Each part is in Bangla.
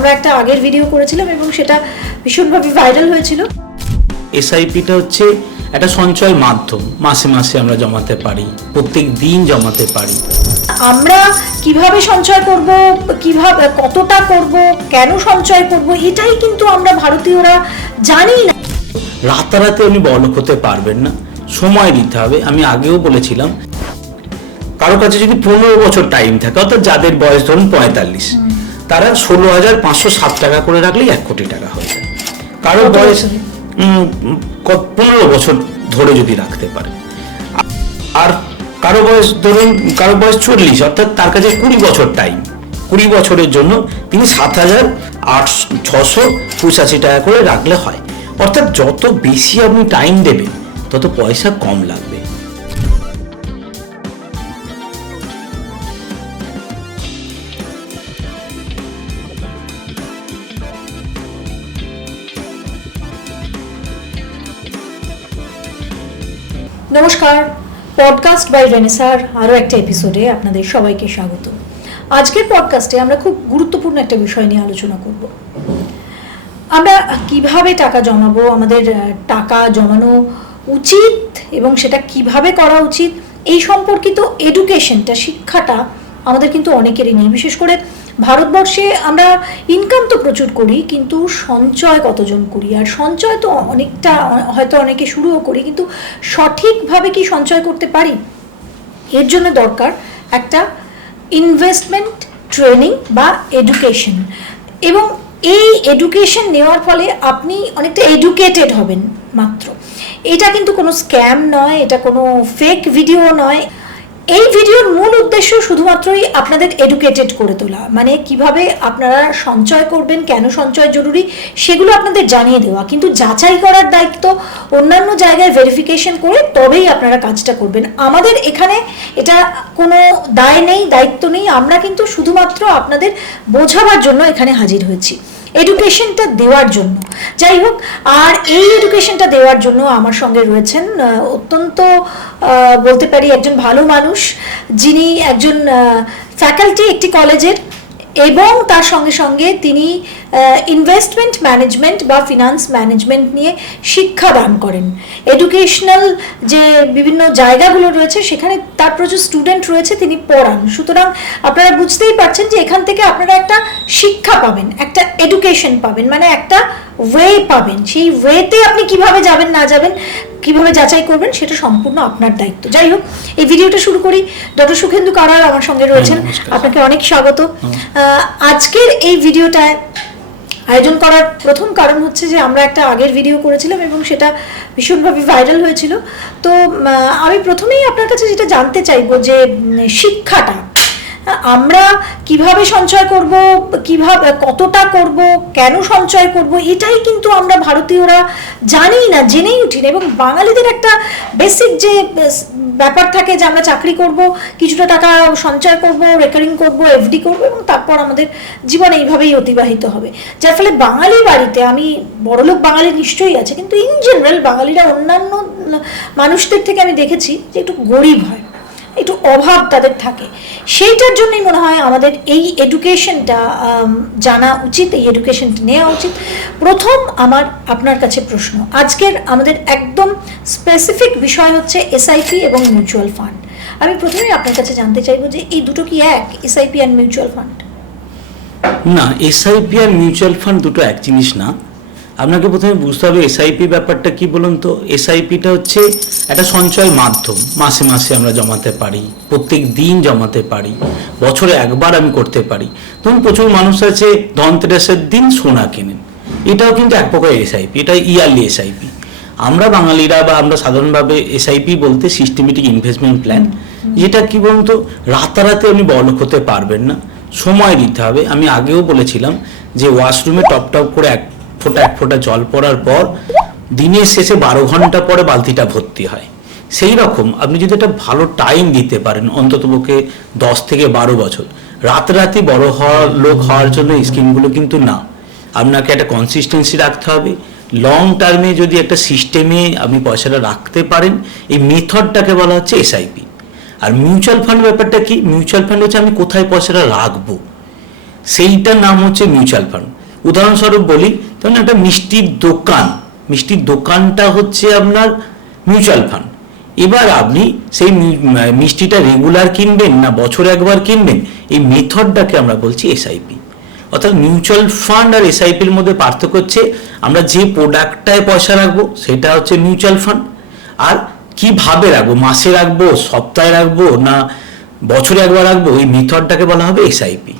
আমরা একটা আগের ভিডিও করেছিলাম এবং সেটা ভীষণভাবে ভাইরাল হয়েছিল। এসআইপিটা হচ্ছে একটা সঞ্চয় মাধ্যম, মাসে মাসে আমরা জমাতে পারি, প্রত্যেক দিন জমাতে পারি। আমরা কিভাবে সঞ্চয় করব, কিভাবে কতটা করব, কেন সঞ্চয় করব, এটাই কিন্তু আমরা ভারতীয়রা জানি না। রাতারাতি আপনি বড়লোক হতে পারবেন না, সময় দিতে হবে। আমি আগেও বলেছিলাম, কারো কাছে যদি 15 বছর টাইম থাকে, অর্থাৎ যাদের বয়স ধরুন 45, তারা 16,507 টাকা করে রাখলেই 1 কোটি টাকা হয়ে যায়। কারো বয়স 15 বছর ধরে যদি রাখতে পারে, আর কারো বয়স ধরুন 40, অর্থাৎ তার কাছে 20 বছর টাইম, 20 বছরের জন্য তিনি 7,685 টাকা করে রাখলে হয়। অর্থাৎ যত বেশি আপনি টাইম দেবেন তত পয়সা কম লাগবে। নমস্কার, পডকাস্ট বাই রেনেসার আরও একটা এপিসোডে আপনাদের সবাইকে স্বাগত। আজকের পডকাস্টে আমরা খুব গুরুত্বপূর্ণ একটা বিষয় নিয়ে আলোচনা করব। আমরা কিভাবে টাকা জমাবো, আমাদের টাকা জমানো উচিত এবং সেটা কিভাবে করা উচিত, এই সম্পর্কিত এডুকেশনটা, শিক্ষাটা আমাদের কিন্তু অনেকেরই নেই। বিশেষ করে ভারতবর্ষে আমরা ইনকাম তো প্রচুর করি, কিন্তু সঞ্চয় কতজন করি? আর সঞ্চয় তো অনেকটা, হয়তো অনেকে শুরুও করি, কিন্তু সঠিকভাবে কি সঞ্চয় করতে পারি? এর জন্য দরকার একটা ইনভেস্টমেন্ট ট্রেনিং বা এডুকেশন। এবং এই এডুকেশন নেওয়ার ফলে আপনি অনেকটা এডুকেটেড হবেন মাত্র। এটা কিন্তু কোনো স্ক্যাম নয়, এটা কোনো ফেক ভিডিও নয়। এই ভিডিওর মূল উদ্দেশ্য শুধুমাত্রই আপনাদের এডুকেটেড করে তোলা, মানে কিভাবে আপনারা সঞ্চয় করবেন, কেন সঞ্চয় জরুরি, সেগুলো আপনাদের জানিয়ে দেওয়া। কিন্তু যাচাই করার দায়িত্ব অন্যান্য জায়গায় ভেরিফিকেশন করে তবেই আপনারা কাজটা করবেন। আমাদের এখানে এটা কোনো দায় নেই, দায়িত্ব নেই। আমরা কিন্তু শুধুমাত্র আপনাদের বোঝাবার জন্য এখানে হাজির হয়েছি, এডুকেশনটা দেওয়ার জন্য। যাই হোক, আর এই এডুকেশনটা দেওয়ার জন্য আমার সঙ্গে রয়েছেন অত্যন্ত বলতে পারি একজন ভালো মানুষ, যিনি একজন ফ্যাকাল্টি একটি কলেজের, এবং তার সঙ্গে সঙ্গে তিনি ইনভেস্টমেন্ট ম্যানেজমেন্ট বা ফিনান্স ম্যানেজমেন্ট নিয়ে শিক্ষাদান করেন। এডুকেশনাল যে বিভিন্ন জায়গাগুলো রয়েছে সেখানে তার প্রচুর স্টুডেন্ট রয়েছে, তিনি পড়ান। সুতরাং আপনারা বুঝতেই পারছেন যে এখান থেকে আপনারা একটা শিক্ষা পাবেন, একটা এডুকেশন পাবেন, মানে একটা ওয়ে পাবেন। সেই ওয়েতে আপনি কিভাবে যাবেন না যাবেন, কিভাবে যাচাই করবেন, সেটা সম্পূর্ণ আপনার দায়িত্ব। যাই হোক, এই ভিডিওটা শুরু করি। ডক্টর সুখেন্দু কারার আমার সঙ্গে রয়েছেন, আপনাকে অনেক স্বাগত। আজকের এই ভিডিওটায় আয়োজন করার প্রথম কারণ হচ্ছে যে আমরা একটা আগের ভিডিও করেছিলাম এবং সেটা ভীষণভাবে ভাইরাল হয়েছিল। তো আমি প্রথমেই আপনার কাছে যেটা জানতে চাইবো যে শিক্ষাটা আমরা কিভাবে সঞ্চয় করব, কিভাবে কতটা করব, কেন সঞ্চয় করব, এটাই কিন্তু আমরা ভারতীয়রা জানি না, জেনেই উঠি না। এবং বাঙালিদের একটা বেসিক যে ব্যাপার থাকে যে আমরা চাকরি করব, কিছুটা টাকা সঞ্চয় করব, রেকারিং করব, এফডি করব, এবং তারপর আমাদের জীবন এইভাবেই অতিবাহিত হবে। যার ফলে বাঙালি বাড়িতে, আমি বড়লোক বাঙালি নিশ্চয়ই আছে, কিন্তু ইন জেনারেল বাঙালিরা অন্যান্য মানুষদের থেকে আমি দেখেছি যে একটু গরিব হয়, একটু অভাব তাদের থাকে। সেইটার জন্যই মনে হয় আমাদের এই এডুকেশনটা জানা উচিত, এই এডুকেশনটা নেওয়া উচিত। প্রথম আমার আপনার কাছে প্রশ্ন, আজকের আমাদের একদম স্পেসিফিক বিষয় হচ্ছে এসআইপি এবং মিউচুয়াল ফান্ড। আমি প্রথমেই আপনার কাছে জানতে চাইবো যে এই দুটো কি এক, এসআইপি আর মিউচুয়াল ফান্ড? না, এসআইপি আর মিউচুয়াল ফান্ড দুটো এক জিনিস না। আপনাকে প্রথমে বুঝতে হবে এসআইপি ব্যাপারটা কি বলুন তো। এসআইপিটা হচ্ছে একটা সঞ্চয় মাধ্যম, মাসে মাসে আমরা জমাতে পারি, প্রত্যেক দিন জমাতে পারি, বছরে একবার আমি করতে পারি। ধরুন প্রচুর মানুষ আছে ধনতেরাসের দিন সোনা কেনেন, এটাও কিন্তু এক প্রকার এসআইপি, এটা ইয়ারলি এসআইপি। আমরা বাঙালিরা বা আমরা সাধারণভাবে এসআইপি বলতে সিস্টেমেটিক ইনভেস্টমেন্ট প্ল্যান, যেটা কি বলুন তো রাতারাতি আপনি বড়লোক হতে পারবেন না, সময় দিতে হবে। আমি আগেও বলেছিলাম যে ওয়াশরুমে টপ করে এক ফোঁটা জল পড়ার পর দিনের শেষে 12 ঘন্টা পরে বালতিটা ভর্তি হয়। সেই রকম আপনি যদি একটা ভালো টাইম দিতে পারেন, অন্ততপক্ষে 10 থেকে 12 বছর, রাতারাতি বড় লোক হওয়ার জন্য এই স্কিমগুলো কিন্তু না। আপনাকে একটা কনসিস্টেন্সি রাখতে হবে। লং টার্মে যদি একটা সিস্টেমে আপনি পয়সাটা রাখতে পারেন, এই মেথডটাকে বলা হচ্ছে এসআইপি। আর মিউচুয়াল ফান্ড ব্যাপারটা কি? মিউচুয়াল ফান্ড হচ্ছে আমি কোথায় পয়সাটা রাখবো। সেইটার নাম হচ্ছে মিউচুয়াল ফান্ড। উদাহরণস্বরূপ বলি, তখন একটা মিষ্টির দোকানটা হচ্ছে আপনার মিউচুয়াল ফান্ড। এবার আপনি সেই মিষ্টিটা রেগুলার কিনবেন না বছরে একবার কিনবেন, এই মেথডটাকে আমরা বলছি এসআইপি। অর্থাৎ মিউচুয়াল ফান্ড আর এসআইপির মধ্যে পার্থক্য হচ্ছে আমরা যে প্রোডাক্টটায় পয়সা রাখবো সেটা হচ্ছে মিউচুয়াল ফান্ড, আর কিভাবে রাখবো, মাসে রাখবো, সপ্তাহে রাখবো না বছরে একবার রাখবো, এই মেথডটাকে বলা হবে এসআইপি।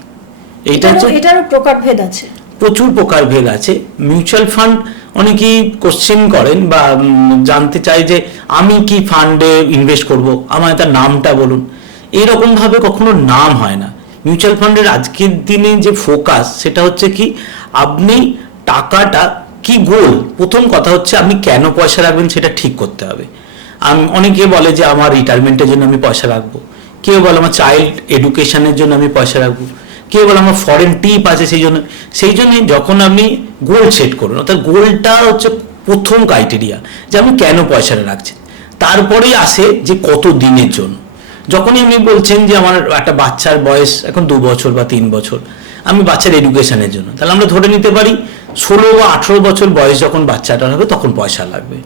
এটারও প্রকারভেদ আছে, প্রচুর প্রকারভেদ আছে। মিউচুয়াল ফান্ড অনেকেই কোশ্চেন করেন বা জানতে চাই যে আমি কি ফান্ডে ইনভেস্ট করব, আমার তার নামটা বলুন। এইরকম ভাবে কখনো নাম হয় না। মিউচুয়াল ফান্ডের আজকের দিনে যে ফোকাস সেটা হচ্ছে কি, আপনি টাকাটা কি গোল, প্রথম কথা হচ্ছে আপনি কেন পয়সা রাখবেন সেটা ঠিক করতে হবে। অনেকে বলে যে আমার রিটায়ারমেন্টের জন্য আমি পয়সা রাখবো, কেউ বলে আমার চাইল্ড এডুকেশনের জন্য আমি পয়সা রাখবো, কেউ বলে আমার ফরেন টিপ আছে সেই জন্য যখন আপনি গোল সেট করুন, অর্থাৎ গোলটা হচ্ছে প্রথম ক্রাইটেরিয়া যে আপনি কেন পয়সাটা রাখছেন। তারপরেই আসে যে কত দিনের জন্য। যখনই আপনি বলছেন যে আমার একটা বাচ্চার বয়স এখন 2 বছর বা 3 বছর, আমি বাচ্চার এডুকেশনের জন্য, তাহলে আমরা ধরে নিতে পারি 16 বা 18 বছর বয়স যখন বাচ্চাটার হবে তখন পয়সা লাগবে।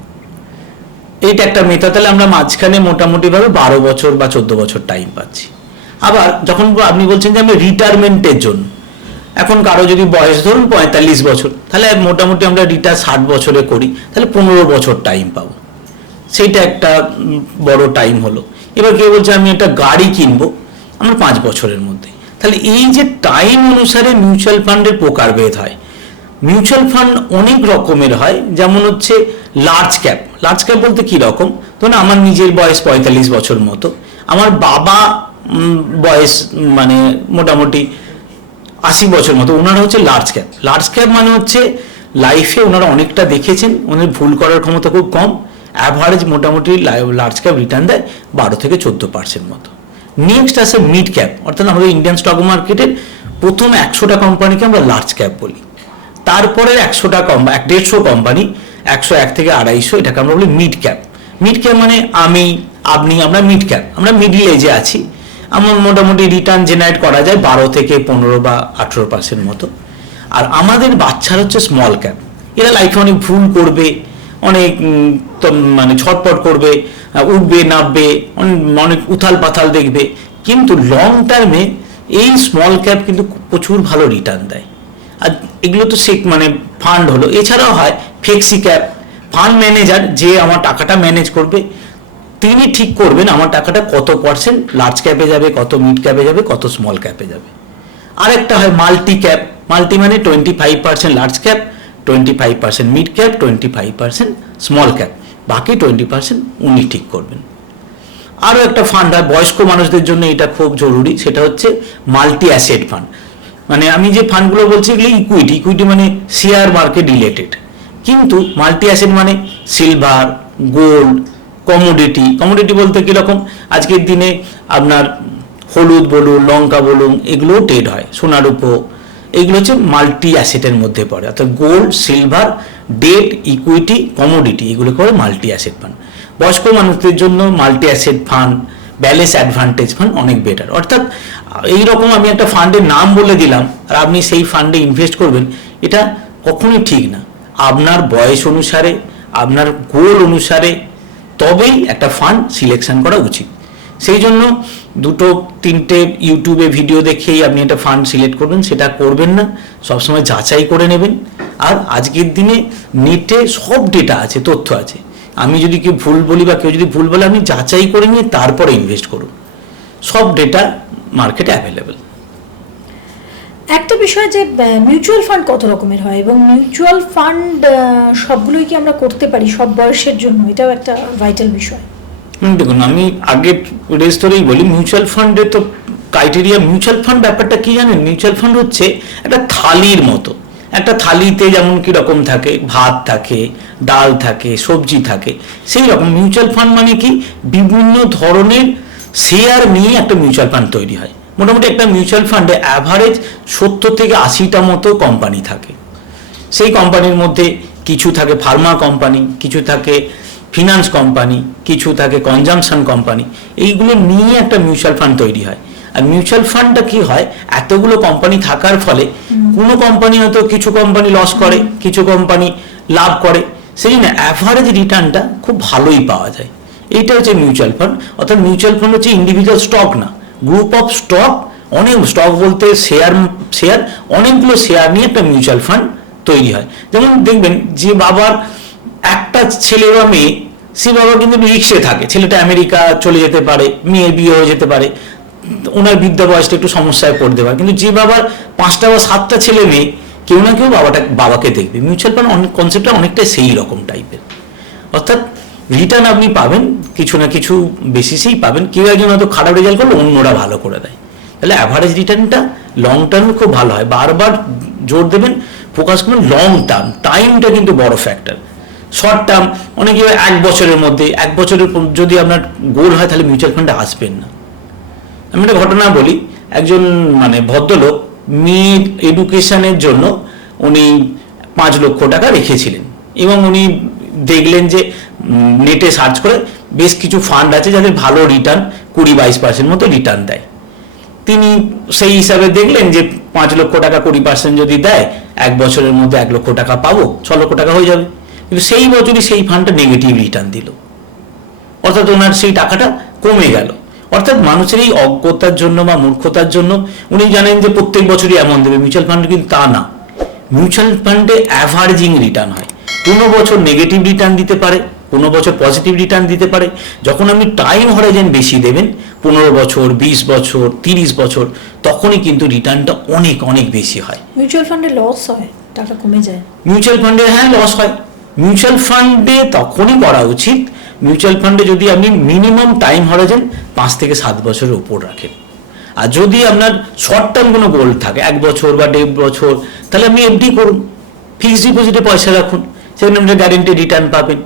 এইটা একটা মেথড। তাহলে আমরা মাঝখানে মোটামুটিভাবে 12 বছর বা 14 বছর টাইম পাচ্ছি। আবার যখন আপনি বলছেন যে আমি রিটায়ারমেন্টের জন্য, এখন কারো যদি বয়স ধরুন 45 বছর, তাহলে মোটামুটি আমরা রিটায়ার 60 বছরে করি, তাহলে 15 বছর টাইম পাবো, সেইটা একটা বড় টাইম হলো। এবার কেউ বলছে আমি একটা গাড়ি কিনবো আমার 5 বছরের মধ্যে, তাহলে এই যে টাইম অনুসারে মিউচুয়াল ফান্ডের প্রকারভেদ হয়। মিউচুয়াল ফান্ড অনেক রকমের হয়, যেমন হচ্ছে লার্জ ক্যাপ বলতে কি রকম, ধরুন আমার নিজের বয়স 45 বছর মতো, আমার বাবা বয়স মানে মোটামুটি 80 বছর মতো, ওনারা হচ্ছে লার্জ ক্যাপ মানে হচ্ছে লাইফে ওনারা অনেকটা দেখেছেন, ওনার ভুল করার ক্ষমতা খুব কম, অ্যাভারেজ মোটামুটি লার্জ ক্যাপ রিটার্ন দেয় 12 থেকে 14% মতো। নেক্সট আছে মিড ক্যাপ, অর্থাৎ আমাদের ইন্ডিয়ান স্টক মার্কেটের প্রথম 100টা কোম্পানিকে আমরা লার্জ ক্যাপ বলি। তারপরে 100টা 150 কোম্পানি, 101 থেকে 250, এটাকে আমরা বলি মিড ক্যাপ মানে আমরা মিড ক্যাপ, আমরা মিডিল এজে আছি, আমার মোটামুটি রিটার্ন জেনারেট করা যায় 12 থেকে 15 বা 18% মতো। আর আমাদের বাচ্চারা হচ্ছে স্মল ক্যাপ, এরা লাইফে অনেক ভুল করবে, অনেক মানে ছটপট করবে, উঠবে নামবে, অনেক উথাল পাথাল দেখবে, কিন্তু লং টার্মে এই স্মল ক্যাপ কিন্তু প্রচুর ভালো রিটার্ন দেয়। আর এগুলো তো মানে ফান্ড হলো। এছাড়াও হয় ফ্লেক্সি ক্যাপ, ফান্ড ম্যানেজার যে আমার টাকাটা ম্যানেজ করবে তিনি ঠিক করবেন আমার টাকাটা কত পার্সেন্ট লার্জ ক্যাপে যাবে, কত মিড ক্যাপে যাবে, কত স্মল ক্যাপে যাবে। আরেকটা হয় মাল্টি ক্যাপ, মাল্টি মানে 25% large cap, 25% mid cap, 25% small cap, বাকি 20% উনি ঠিক করবেন। আরও একটা ফান্ড হয় বয়স্ক মানুষদের জন্য, এটা খুব জরুরি, সেটা হচ্ছে মাল্টি অ্যাসেট ফান্ড। মানে আমি যে ফান্ডগুলো বলছি এগুলো ইকুইটি মানে শেয়ার মার্কেট রিলেটেড, কিন্তু মাল্টি অ্যাসেট মানে সিলভার, গোল্ড, কমোডিটি বলতে কীরকম, আজকের দিনে আপনার হলুদ বলুন, লঙ্কা বলুন, এগুলোও ট্রেড হয়, সোনার উপর, এইগুলো হচ্ছে মাল্টি অ্যাসেটের মধ্যে পড়ে। অর্থাৎ gold, silver, debt, equity, commodity, এগুলো করে মাল্টি অ্যাসেট ফান্ড। বয়স্ক মানুষদের জন্য multi asset fund, balance advantage fund অনেক বেটার। অর্থাৎ এইরকম আমি একটা ফান্ডের নাম বলে দিলাম আর আপনি সেই ফান্ডে ইনভেস্ট করবেন, এটা কখনোই ঠিক না। আপনার বয়স অনুসারে, আপনার গোল অনুসারে তবেই একটা ফান্ড সিলেকশন করা উচিত। সেই জন্য 2-3টে ইউটিউবে ভিডিও দেখেই আপনি একটা ফান্ড সিলেক্ট করবেন সেটা করবেন না, সবসময় যাচাই করে নেবেন। আর আজকের দিনে নেটে সব ডেটা আছে, তথ্য আছে, আমি যদি কেউ ভুল বলি বা কেউ যদি ভুল বলে আপনি যাচাই করে নিয়ে তারপরে ইনভেস্ট করুন, সব ডেটা মার্কেটে অ্যাভেলেবেল। একটা বিষয় যে মিউচুয়াল ফান্ড কত রকমের হয় এবং মিউচুয়াল ফান্ড সবগুলোই কি আমরা করতে পারি সব বয়সের জন্য, এটাও একটা ভাইটাল বিষয়। দেখুন আমি আগে রেস্তোরেই বলি, মিউচুয়াল ফান্ডের তো ক্রাইটেরিয়া, মিউচুয়াল ফান্ড ব্যাপারটা কি জানেন, মিউচুয়াল ফান্ড হচ্ছে একটা থালির মতো। একটা থালিতে যেমন কি রকম থাকে, ভাত থাকে, ডাল থাকে, সবজি থাকে, সেই রকম মিউচুয়াল ফান্ড মানে কি বিভিন্ন ধরনের শেয়ার নিয়ে একটা মিউচুয়াল ফান্ড তৈরি হয়। মোটামুটি একটা মিউচুয়াল ফান্ডে অ্যাভারেজ 70 থেকে 80টা মতো কোম্পানি থাকে। সেই কোম্পানির মধ্যে কিছু থাকে ফার্মা কোম্পানি, কিছু থাকে ফিনান্স কোম্পানি, কিছু থাকে কনজামশন কোম্পানি, এইগুলো নিয়ে একটা মিউচুয়াল ফান্ড তৈরি হয়। আর মিউচুয়াল ফান্ডটা কি হয়, এতগুলো কোম্পানি থাকার ফলে কোনো কোম্পানি হয়তো কিছু কোম্পানি লস করে, কিছু কোম্পানি লাভ করে, সেই জন্য অ্যাভারেজ রিটার্নটা খুব ভালোই পাওয়া যায়। এইটা হচ্ছে মিউচুয়াল ফান্ড। অর্থাৎ মিউচুয়াল ফান্ড হচ্ছে ইন্ডিভিজুয়াল স্টক না, গ্রুপ অফ স্টক, অনেক স্টক বলতে শেয়ার অনেকগুলো শেয়ার নিয়ে একটা মিউচুয়াল ফান্ড তৈরি হয়। যেমন দেখবেন যে বাবার একটা ছেলে বা মেয়ে, সে বাবা কিন্তু রিক্সে থাকে, ছেলেটা আমেরিকা চলে যেতে পারে, মেয়ের বিয়ে হয়ে যেতে পারে, ওনার বৃদ্ধা বয়সটা একটু সমস্যায় পড়তে পারে, কিন্তু যে বাবার 5টা বা 7টা ছেলে মেয়ে, কেউ না কেউ বাবাকে দেখবে। মিউচুয়াল ফান্ড কনসেপ্টটা অনেকটাই সেই রকম টাইপের। অর্থাৎ রিটার্ন আপনি পাবেন কিছু না কিছু বেসিসেই পাবেন। কেউ একজন হয়তো খারাপ রেজাল্ট করলে অন্যরা ভালো করে দেয়, তাহলে অ্যাভারেজ রিটার্নটা লং টার্মে খুব ভালো হয়। বারবার জোর দেবেন, ফোকাস করবেন লং টার্ম, টাইমটা কিন্তু বড় ফ্যাক্টর। শর্ট টার্ম অনেকে 1 বছরের মধ্যে, 1 বছরের যদি আপনার গোল হয় তাহলে মিউচুয়াল ফান্ডে আসবেন না। আমি একটা ঘটনা বলি, একজন ভদ্রলোক মেয়ের এডুকেশনের জন্য উনি 5 লক্ষ টাকা রেখেছিলেন, এবং উনি দেখলেন যে নেটে সার্চ করে বেশ কিছু ফান্ড আছে যাদের ভালো রিটার্ন 20-22% মতো রিটার্ন দেয়। তিনি সেই হিসাবে দেখলেন যে 5 লক্ষ টাকা 20% যদি দেয়, 1 বছরের মধ্যে 1 লক্ষ টাকা পাবো, 6 লক্ষ টাকা হয়ে যাবে। কিন্তু সেই বছরই সেই ফান্ডটা নেগেটিভ রিটার্ন দিল, অর্থাৎ ওনার সেই টাকাটা কমে গেল। অর্থাৎ মানুষের এই অজ্ঞতার জন্য বা মূর্খতার জন্য উনি জানেন যে প্রত্যেক বছরই এমন দেবে। মিউচুয়াল ফান্ড কিন্তু তা না, মিউচুয়াল ফান্ডে অ্যাভারেজিং রিটার্ন হয়। কোনো বছর নেগেটিভ রিটার্ন দিতে পারে, কোনো বছর পজিটিভ রিটার্ন দিতে পারে। যখন আপনি টাইম হরাইজেন বেশি দেবেন, 15 বছর, 20 বছর, 30 বছর, তখনই কিন্তু রিটার্নটা অনেক অনেক বেশি হয়। মিউচুয়াল ফান্ডে লস হয়, টাকা কমে যায়। মিউচুয়াল ফান্ডে লস হয়। মিউচুয়াল ফান্ডে তখনই করা উচিত, মিউচুয়াল ফান্ডে যদি আপনি মিনিমাম টাইম হরাইজেন 5 থেকে 7 বছরের উপর রাখেন। আর যদি আপনার শর্ট টার্ম কোনো গোল থাকে, 1 বছর বা 1.5 বছর, তাহলে আপনি এফডি করুন, ফিক্সড ডিপোজিটে পয়সা রাখুন, সেখানে আপনি গ্যারেন্টি রিটার্ন পাবেন,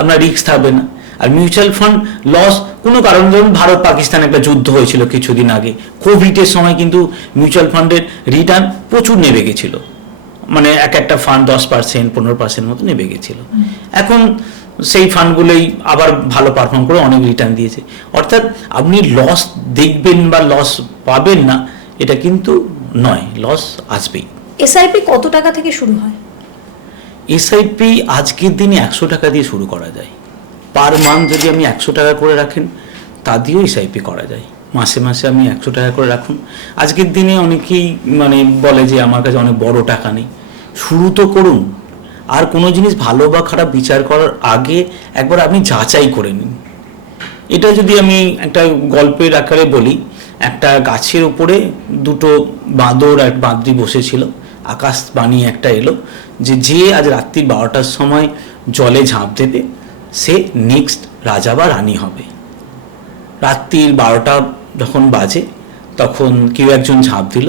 আপনার রিস্ক থাকবে না। আর মিউচুয়াল ফান্ড লস কোনো কারণ, ধরুন ভারত পাকিস্তান একটা যুদ্ধ হয়েছিল কিছুদিন আগে, কোভিডের সময় কিন্তু মিউচুয়াল ফান্ডের রিটার্ন প্রচুর নেমে গেছিল, একটা ফান্ড 10%, 15% মতো নেমে গেছিল। এখন সেই ফান্ডগুলোই আবার ভালো পারফর্ম করে অনেক রিটার্ন দিয়েছে। অর্থাৎ আপনি লস দেখবেন বা লস পাবেন না, এটা কিন্তু নয়, লস আসবেই। এসআইপি কত টাকা থেকে শুরু হয়? এসআইপি আজকের দিনে 100 টাকা দিয়ে শুরু করা যায়। পার মান্থ যদি আপনি 100 টাকা করে রাখেন, তা দিয়েও এসআইপি করা যায়। মাসে মাসে আপনি 100 টাকা করে রাখুন। আজকের দিনে অনেকেই বলে যে আমার কাছে অনেক বড় টাকা নেই। শুরু তো করুন। আর কোনো জিনিস ভালো বা খারাপ বিচার করার আগে একবার আপনি যাচাই করে নিন। এটা যদি আমি একটা গল্পের আকারে বলি, একটা গাছের উপরে 2টো বাঁদর আর বাঁদরি বসেছিল। আকাশবাণী একটা এলো যে আজ রাত্রি 12টার সময় জলে ঝাঁপ দেবে, সে নেক্সট রাজা বা রানী হবে। রাত্রির 12টা যখন বাজে, তখন কেউ একজন ঝাঁপ দিল।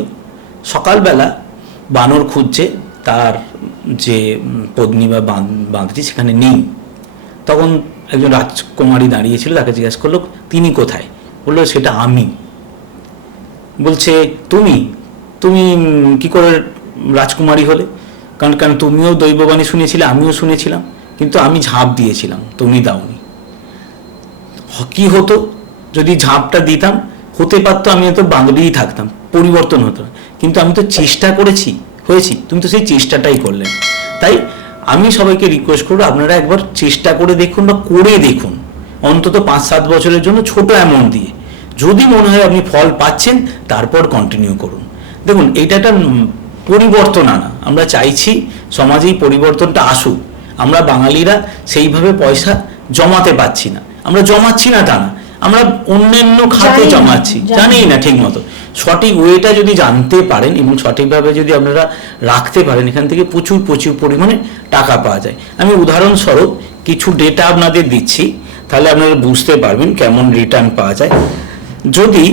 সকালবেলা বানর খুঁজছে, তার যে পত্নী বা বাঁদরি সেখানে নেই। তখন একজন রাজকুমারী দাঁড়িয়েছিল, তাকে জিজ্ঞাসা করলো তিনি কোথায়? বললো সেটা আমি। বলছে তুমি তুমি কি করে রাজকুমারী হলে? কারণ তুমিও দৈববাণী শুনেছিলে, আমিও শুনেছিলাম, কিন্তু আমি ঝাঁপ দিয়েছিলাম, তুমি দাওনি। কি হতো যদি ঝাঁপটা দিতাম? হতে পারতো আমি হয়তো বাঁদরিই থাকতাম, পরিবর্তন হতো, কিন্তু আমি তো চেষ্টা করেছি, হয়েছি। তুমি তো সেই চেষ্টাটাই করলেন। তাই আমি সবাইকে রিকোয়েস্ট করবো, আপনারা একবার চেষ্টা করে দেখুন বা করে দেখুন, অন্তত 5-7 বছরের জন্য ছোট অ্যামাউন্ট দিয়ে। যদি মনে হয় আপনি ফল পাচ্ছেন, তারপর কন্টিনিউ করুন। দেখুন, এটা একটা পরিবর্তন আনা, আমরা চাইছি সমাজে এই পরিবর্তনটা আসুক। আমরা বাঙালিরা সেইভাবে পয়সা জমাতে পারছি না। আমরা জমাচ্ছি না তা না, আমরা অন্যান্য খাতে জমাচ্ছি, জানি না ঠিক মতো। সঠিক ওয়েটা যদি জানতে পারেন এবং সঠিকভাবে যদি আপনারা রাখতে পারেন, এখান থেকে প্রচুর প্রচুর পরিমাণে টাকা পাওয়া যায়। আমি উদাহরণস্বরূপ কিছু ডেটা আপনাদের দিচ্ছি, তাহলে আপনারা বুঝতে পারবেন কেমন রিটার্ন পাওয়া যায়। যদি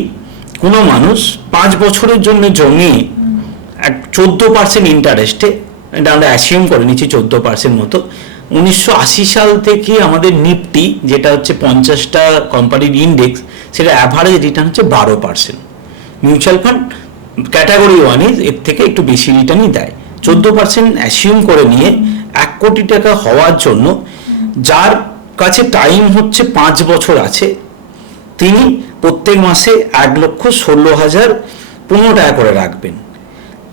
কোনো মানুষ 5 বছরের জন্য জমিয়ে 14% ইন্টারেস্টে, এটা আমরা অ্যাসিউম করে নিচ্ছি 14% মতো, 1980 সাল থেকে আমাদের নিফটি, যেটা হচ্ছে 50টা কোম্পানির ইন্ডেক্স, সেটা অ্যাভারেজ রিটার্ন হচ্ছে 12%। মিউচুয়াল ফান্ড ক্যাটাগরি 1 এর থেকে একটু বেশি রিটার্নই দেয়। 14% অ্যাসিউম করে নিয়ে 1 কোটি টাকা হওয়ার জন্য যার কাছে টাইম হচ্ছে 5 বছর আছে, তিনি প্রত্যেক মাসে 1,16,15 টাকা করে রাখবেন।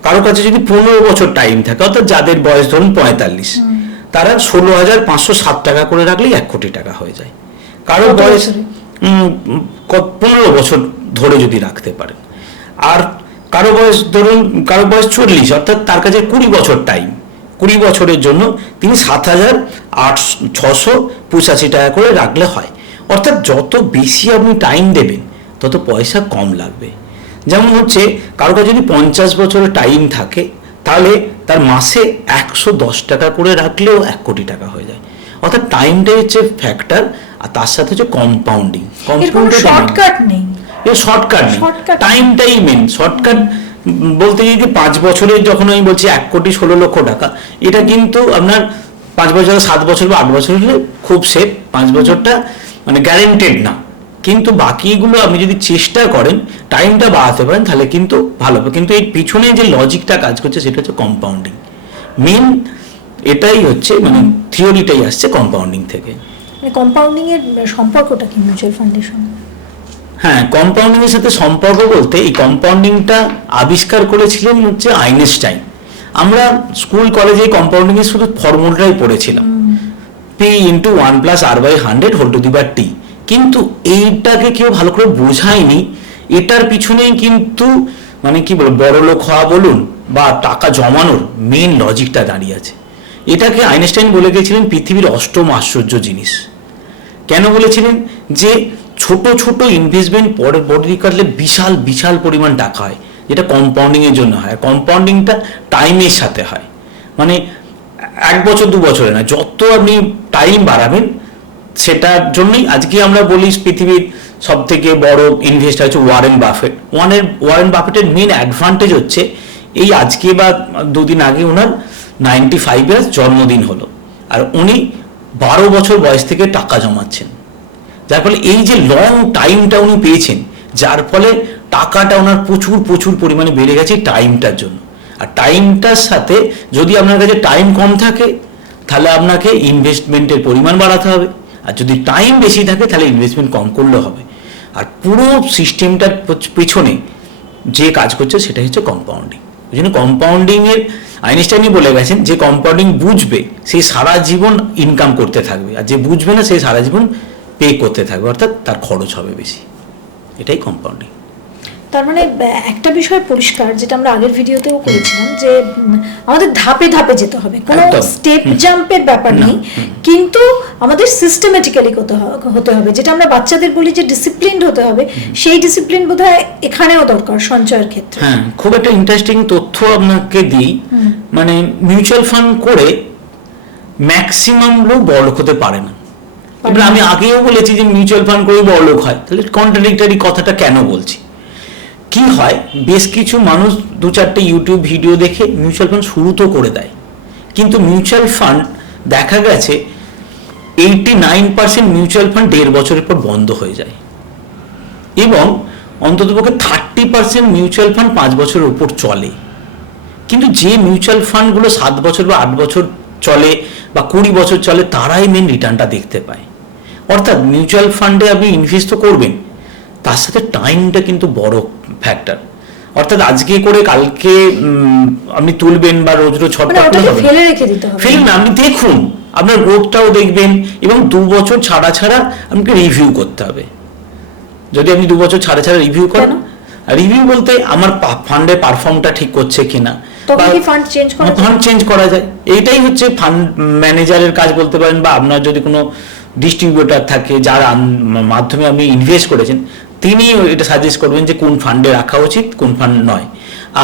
কারো কাছে যদি 15 বছর টাইম থাকে, অর্থাৎ যাদের বয়স ধরুন 45, তারা 16,507 টাকা করে রাখলেই 1 কোটি টাকা হয়ে যায়। কারো বয়স 15 বছর ধরে যদি রাখতে পারেন। আর কারো বয়স ধরুন 40, অর্থাৎ তার কাছে 20 বছর টাইম, 20 বছরের জন্য তিনি 7,685 টাকা করে রাখলে হয়। অর্থাৎ যত বেশি আপনি টাইম দেবেন তত পয়সা কম লাগবে। যেমন হচ্ছে কারো কাছে যদি 50 বছরের টাইম থাকে, তাহলে তার মাসে 110 টাকা করে রাখলেও 1 কোটি টাকা হয়ে যায়। অর্থাৎ টাইমটাই হচ্ছে ফ্যাক্টর, আর তার সাথে হচ্ছে কম্পাউন্ডিং। শর্টকাট নেই, শর্টকাট নেই, টাইমটাই মেন। শর্টকাট বলতে গিয়ে 5 বছরের যখন আমি বলছি 1,16,00,000 টাকা, এটা কিন্তু আপনার 5 বছর, 7 বছর বা 8 বছর হলে খুব সেফ। 5 বছরটা মানে গ্যারেন্টেড না, কিন্তু বাকিগুলো আপনি যদি চেষ্টা করেন, টাইমটা বাড়াতে পারেন, তাহলে কিন্তু ভালো হবে। কিন্তু এর পিছনে যে লজিকটা কাজ করছে সেটা হচ্ছে কম্পাউন্ডিং। মেন এটাই হচ্ছে, মানে থিওরিটাই আসছে কম্পাউন্ডিং থেকে। কম্পাউন্ডিং এর সম্পর্কটা কি মিউচুয়াল ফান্ডের সঙ্গে? হ্যাঁ, কম্পাউন্ডিং এর সাথে সম্পর্ক বলতে, এই কম্পাউন্ডিংটা আবিষ্কার করেছিলেন হচ্ছে আইনস্টাইন। আমরা স্কুল কলেজে কম্পাউন্ডিং এর শুধু ফর্মুলাটাই পড়েছিলাম, P × 1+R/100 T, কিন্তু এইটাকে কেউ ভালো করে বোঝায়নি। এটার পিছনেই কিন্তু মানে কি বলবো, বড় লোক হওয়া বলুন বা টাকা জমানোর মেন লজিকটা দাঁড়িয়ে আছে। এটাকে আইনস্টাইন বলে গেছিলেন পৃথিবীর 8ম আশ্চর্য জিনিস। কেন বলেছিলেন? যে ছোট ছোট ইনভেস্টমেন্ট পরে করলে বিশাল বিশাল পরিমাণ টাকা হয়, যেটা কম্পাউন্ডিং এর জন্য হয়। কম্পাউন্ডিংটা টাইমের সাথে হয়, মানে 1 বছর 2 বছরে না, যত আপনি টাইম বাড়াবেন সেটার জন্যই আজকে আমরা বলি পৃথিবীর সব থেকে বড় ইনভেস্টার হচ্ছে ওয়ারেন বাফেট। ওয়ারেন বাফেটের মেন অ্যাডভান্টেজ হচ্ছে এই আজকে বা 2 দিন আগে ওনার 95 ইয়ার্স জন্মদিন হলো, আর উনি 12 বছর বয়স থেকে টাকা জমাচ্ছেন। যার ফলে এই যে লং টাইমটা উনি পেয়েছেন, যার ফলে টাকাটা ওনার প্রচুর প্রচুর পরিমাণে বেড়ে গেছে টাইমটার জন্য। আর টাইমটার সাথে যদি আপনার কাছে টাইম কম থাকে, তাহলে আপনাকে ইনভেস্টমেন্টের পরিমাণ বাড়াতে হবে, আর যদি টাইম বেশি থাকে তাহলে ইনভেস্টমেন্ট কম করলে হবে। আর পুরো সিস্টেমটার পেছনে যে কাজ করছে সেটা হচ্ছে কম্পাউন্ডিং। ওই জন্য কম্পাউন্ডিংয়ের আইনস্টাইনই বলে গেছেন, যে কম্পাউন্ডিং বুঝবে সে সারা জীবন ইনকাম করতে থাকবে, আর যে বুঝবে না সে সারা জীবন পে করতে থাকবে, অর্থাৎ তার খরচ হবে বেশি। এটাই কম্পাউন্ডিং। তার মানে একটা বিষয় পরিষ্কার, যেটা আমরা আগের ভিডিওতেও করেছিলাম, যে আমাদের ধাপে ধাপে যেতে হবে, কোনো স্টেপ জাম্পের ব্যাপার নেই, কিন্তু আমাদের সিস্টেমেটিক্যালি হতে হবে। যেটা আমরা বাচ্চাদের বলি যে ডিসিপ্লিনড হতে হবে, সেই ডিসিপ্লিন বোধহয় এখানেও দরকার সঞ্চয়ের ক্ষেত্রে। হ্যাঁ, খুব একটা ইন্টারেস্টিং তথ্য আপনাকে দিই। মানে মিউচুয়াল ফান্ড করে ম্যাক্সিমাম লোক বড়লোক হতে পারে না। এবার আমি আগেও বলেছি যে মিউচুয়াল ফান্ড করে বড়লোক হয়, তাহলে কন্ট্রাডিক্টরি কথাটা কেন বলছি? কি হয়, বেশ কিছু মানুষ 2-4টে ইউটিউব ভিডিও দেখে মিউচুয়াল ফান্ড শুরু তো করে দেয়, কিন্তু মিউচুয়াল ফান্ড দেখা গেছে 89% মিউচুয়াল ফান্ড 1.5 বছরের পর বন্ধ হয়ে যায়, এবং অন্ততপক্ষে 30% মিউচুয়াল ফান্ড 5 বছরের উপর চলে। কিন্তু যে মিউচুয়াল ফান্ডগুলো 7 বছর বা 8 বছর চলে বা 20 বছর চলে, তারাই মেন রিটার্নটা দেখতে পায়। অর্থাৎ মিউচুয়াল ফান্ডে আপনি ইনভেস্ট তো করবেন, তার সাথে টাইমটা কিন্তু বড় ফ্যাক্টর। অর্থাৎ আজকে করে কালকে আপনি তুলবেন বা রোজ রোজ ফেলে রেখে দিতে হবে, ফেলুন না, আপনি দেখুন, আপনার গ্রোথটাও দেখবেন, এবং 2 বছর ছাড়া ছাড়া আপনাকে রিভিউ করতে হবে। যদি আপনি 2 বছর ছাড়া ছাড়া রিভিউ করেন, রিভিউ বলতে আমার ফান্ডের পারফর্মটা ঠিক করছে কিনা, ফান্ড চেঞ্জ করা যায়। এইটাই হচ্ছে ফান্ড ম্যানেজারের কাজ বলতে পারেন, বা আপনার যদি কোনো ডিস্ট্রিবিউটর থাকে যার মাধ্যমে আপনি ইনভেস্ট করেছেন, তিনি এটা সাজেস্ট করবেন যে কোন ফান্ডে রাখা উচিত, কোন ফান্ড নয়।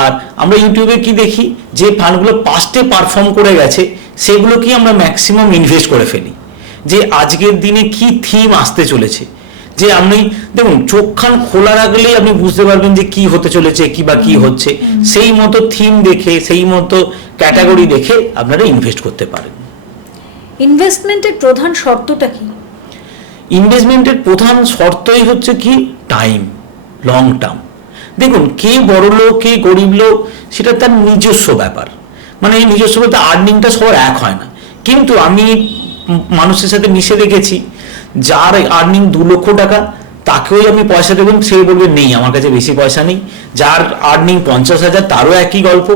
আর আমরা ইউটিউবে কি দেখি, যে ফান্ডগুলো পাস্টে পারফর্ম করে গেছে সেগুলোকেই আমরা ম্যাক্সিমাম ইনভেস্ট করে ফেলি, যে আজকের দিনে কি থিম আসতে চলেছে। যে আপনি দেখুন, চোখখান খোলা রাখলেই আপনি বুঝতে পারবেন যে কি হতে চলেছে, কি বা কি হচ্ছে, সেই মতো থিম দেখে, সেই মতো ক্যাটাগরি দেখে আপনারা ইনভেস্ট করতে পারেন। ইনভেস্টমেন্টের প্রধান শর্তটা কি? ইনভেস্টমেন্টের প্রধান শর্তই হচ্ছে কি, টাইম, লং টার্ম। দেখুন, কে বড় লোক কে গরিব লোক সেটা তার নিজস্ব ব্যাপার, মানে এই নিজস্ব বলতে আর্নিংটা সবার এক হয় না। কিন্তু আমি মানুষের সাথে মিশে দেখেছি, যার আর্নিং 2 লক্ষ টাকা, তাকেও আমি পয়সা দেবেন, সে বলবে নেই, আমার কাছে বেশি পয়সা নেই। যার আর্নিং 50,000 তারও একই গল্প,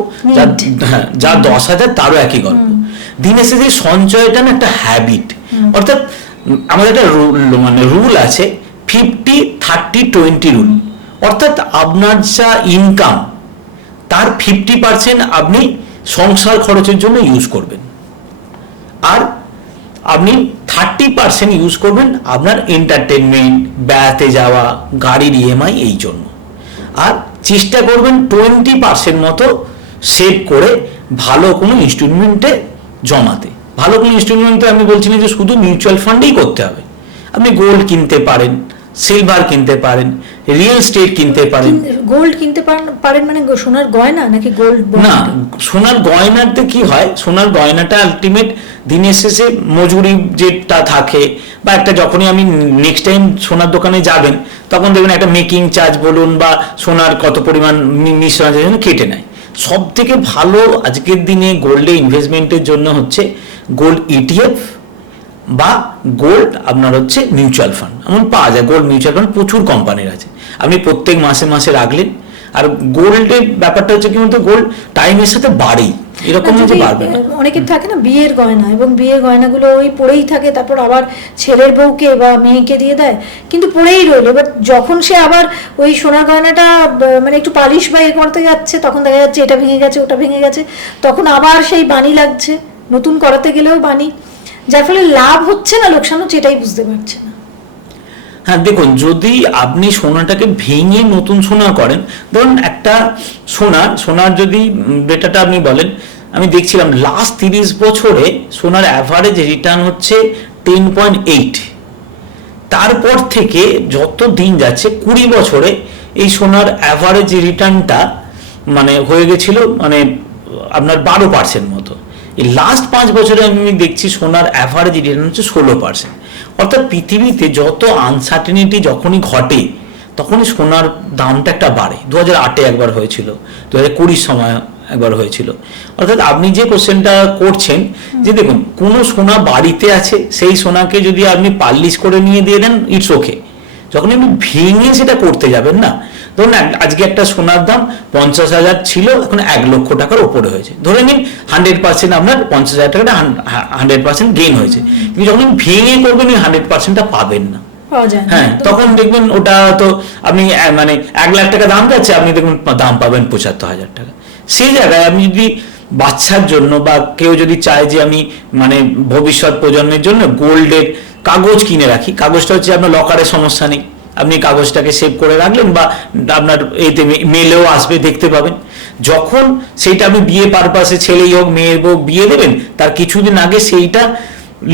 যার 10,000 তারও একই গল্প। দিনের শেষে সঞ্চয়টা না একটা হ্যাবিট, অর্থাৎ আমাদের একটা রুল আছে 50-30-20 রুল, অর্থাৎ আপনার যা ইনকাম তার 50% আপনি সংসার খরচের জন্য ইউজ করবেন, আর আপনি 30% ইউজ করবেন আপনার এন্টারটেনমেন্ট, বেড়াতে যাওয়া, গাড়ির ইএমআই এই জন্য, আর চেষ্টা করবেন 20% মতো সেভ করে ভালো কোনো ইনস্টলমেন্টে জমাতে। ভালো কোনো ইনস্টলমেন্টে আমি বলছি না যে শুধু মিউচুয়াল ফান্ডেই করতে হবে, আপনি গোল্ড কিনতে পারেন, সিলভার কিনতে পারেন, রিয়েল এস্টেট কিনতে পারেন। গোল্ড কিনতে পারেন মানে সোনার গয়না নাকি গোল্ড? না, সোনার গয়নাতে কি হয়, সোনার গয়নাটা আলটিমেট দিনের শেষে মজুরি যেটা থাকে, বা একটা যখনই আমি নেক্সট টাইম সোনার দোকানে যাবেন তখন দেখবেন একটা মেকিং চার্জ বলুন বা সোনার কত পরিমাণ মিশ্রণের জন্য কেটে নেয়। সব থেকে ভালো আজকের দিনে গোল্ডে ইনভেস্টমেন্টের জন্য হচ্ছে গোল্ড ইটিএফ বা গোল্ড আপনার হচ্ছে মিউচুয়াল ফান্ড। এমন পাওয়া যায় গোল্ড মিউচুয়াল ফান্ড, প্রচুর কোম্পানির আছে, আপনি প্রত্যেক মাসে মাসে রাখলেন। আর গোল্ডের ব্যাপারটা হচ্ছে কি বলতো, গোল্ড টাইমের সাথে বাড়েই, এরকম যে বাড়বে না। অনেকের থাকে না বিয়ের গয়না, এবং বিয়ের গয়নাগুলো ওই পড়েই থাকে, তারপর আবার ছেলের বউকে বা মেয়েকে দিয়ে দেয়, কিন্তু পড়েই রইল। এবার যখন সে আবার ওই সোনার গয়নাটা মানে একটু পালিশ বা এ করতে যাচ্ছে, তখন দেখা যাচ্ছে এটা ভেঙে গেছে, ওটা ভেঙে গেছে, তখন আবার সেই বানি লাগছে, নতুন করাতে গেলেও বানি, যার ফলে লাভ হচ্ছে না লোকসান হচ্ছে, এটাই বুঝতে পারছে না। হ্যাঁ দেখুন, যদি আপনি সোনাটাকে ভেঙে নতুন সোনা করেন, ধরুন একটা সোনার যদি ডেটাটা আপনি বলেন, আমি দেখছিলাম লাস্ট 30 বছরে সোনার অ্যাভারেজ রিটার্ন হচ্ছে 10.8। তারপর থেকে যত দিন যাচ্ছে 20 বছরে এই সোনার অ্যাভারেজ রিটার্নটা মানে হয়ে গেছিল মানে আপনার 12% মতো। এই লাস্ট 5 বছরে আমি দেখছি সোনার অ্যাভারেজ রিটার্ন হচ্ছে 16%। অর্থাৎ পৃথিবীতে যত আনসার্টেনিটি যখনই ঘটে তখনই সোনার দামটা একটা বাড়ে। 2008-এ একবার হয়েছিল, 2020 সময় একবার হয়েছিল। অর্থাৎ আপনি যে কোশ্চেনটা করছেন যে দেখুন, কোনো সোনা বাড়িতে আছে, সেই সোনাকে যদি আপনি পালিশ করে নিয়ে দিয়ে দেন ইটস ওকে, যখন আপনি ভেঙে সেটা করতে যাবেন না, ধরুন আজকে একটা সোনার দাম 50,000 ছিল, এখন 1 লক্ষ টাকার ওপরে হয়েছে, ধরে নিন 100% আপনার 50,000 টাকাটা 100% গেইন হয়েছে, কিন্তু যখন ভেঙে করবেন ওই 100%টা পাবেন না। হ্যাঁ, তখন দেখবেন ওটা তো আপনি মানে 1 লাখ টাকা দাম যাচ্ছে, আপনি দেখবেন দাম পাবেন 75,000 টাকা। সেই জায়গায় আপনি যদি বাচ্চার জন্য বা কেউ যদি চায় যে আমি মানে ভবিষ্যৎ প্রজন্মের জন্য গোল্ডের কাগজ কিনে রাখি, কাগজটা হচ্ছে আপনার লকারের সমস্যা নেই, আপনি কাগজটাকে সেভ করে রাখলেন বা আপনার এইতে মেলেও আসবে, দেখতে পাবেন। যখন সেইটা আপনি বিয়ে পারপাসে, ছেলেই হোক মেয়ের হোক বিয়ে দেবেন, তার কিছুদিন আগে সেইটা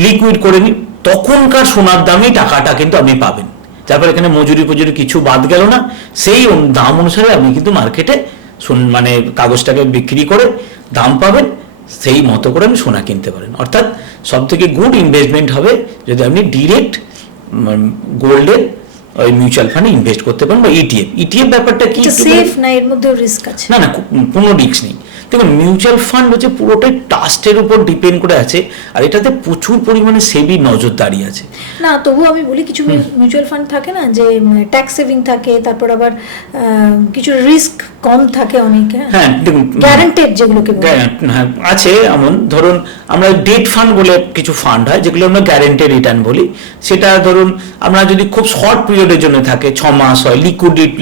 লিকুইড করে নিন, তখনকার সোনার দামেই টাকাটা কিন্তু আপনি পাবেন। তারপর এখানে মজুরি কিছু বাদ গেল না, সেই দাম অনুসারে আপনি কিন্তু মার্কেটে মানে কাগজটাকে বিক্রি করে দাম পাবেন, সেই মতো করে আপনি সোনা কিনতে পারেন। অর্থাৎ সব থেকে গুড ইনভেস্টমেন্ট হবে যদি আপনি ডিরেক্ট গোল্ডের ওই মিউচুয়াল ফান্ডে ইনভেস্ট করতে পারেন বা ইটিএফ ব্যাপারটা কি সেফ না, এর মধ্যে রিস্ক আছে? না, কোনো রিস্ক নেই। দেখুন, মিউচুয়াল ফান্ড হচ্ছে পুরোটাই ট্রাস্টের উপর ডিপেন্ড করে আছে, আর এটাতে প্রচুর পরিমাণে সেবি নজরদারি আছে। না, তবু আমি বলি কিছু মিউচুয়াল ফান্ড থাকে না যে ট্যাক্স সেভিং থাকে, তারপর আবার কিছু রিস্ক কম থাকে অনেক। হ্যাঁ দেখুন, গ্যারান্টেড যেগুলোকে আছে, এমন ধরুন আমরা ডেট ফান্ড বলে কিছু ফান্ড হয় যেগুলো আমরা গ্যারান্টেড রিটার্ন বলি। সেটা ধরুন আমরা যদি খুব শর্ট পিরিয়ডের জন্য থাকে, 6 মাস হয়,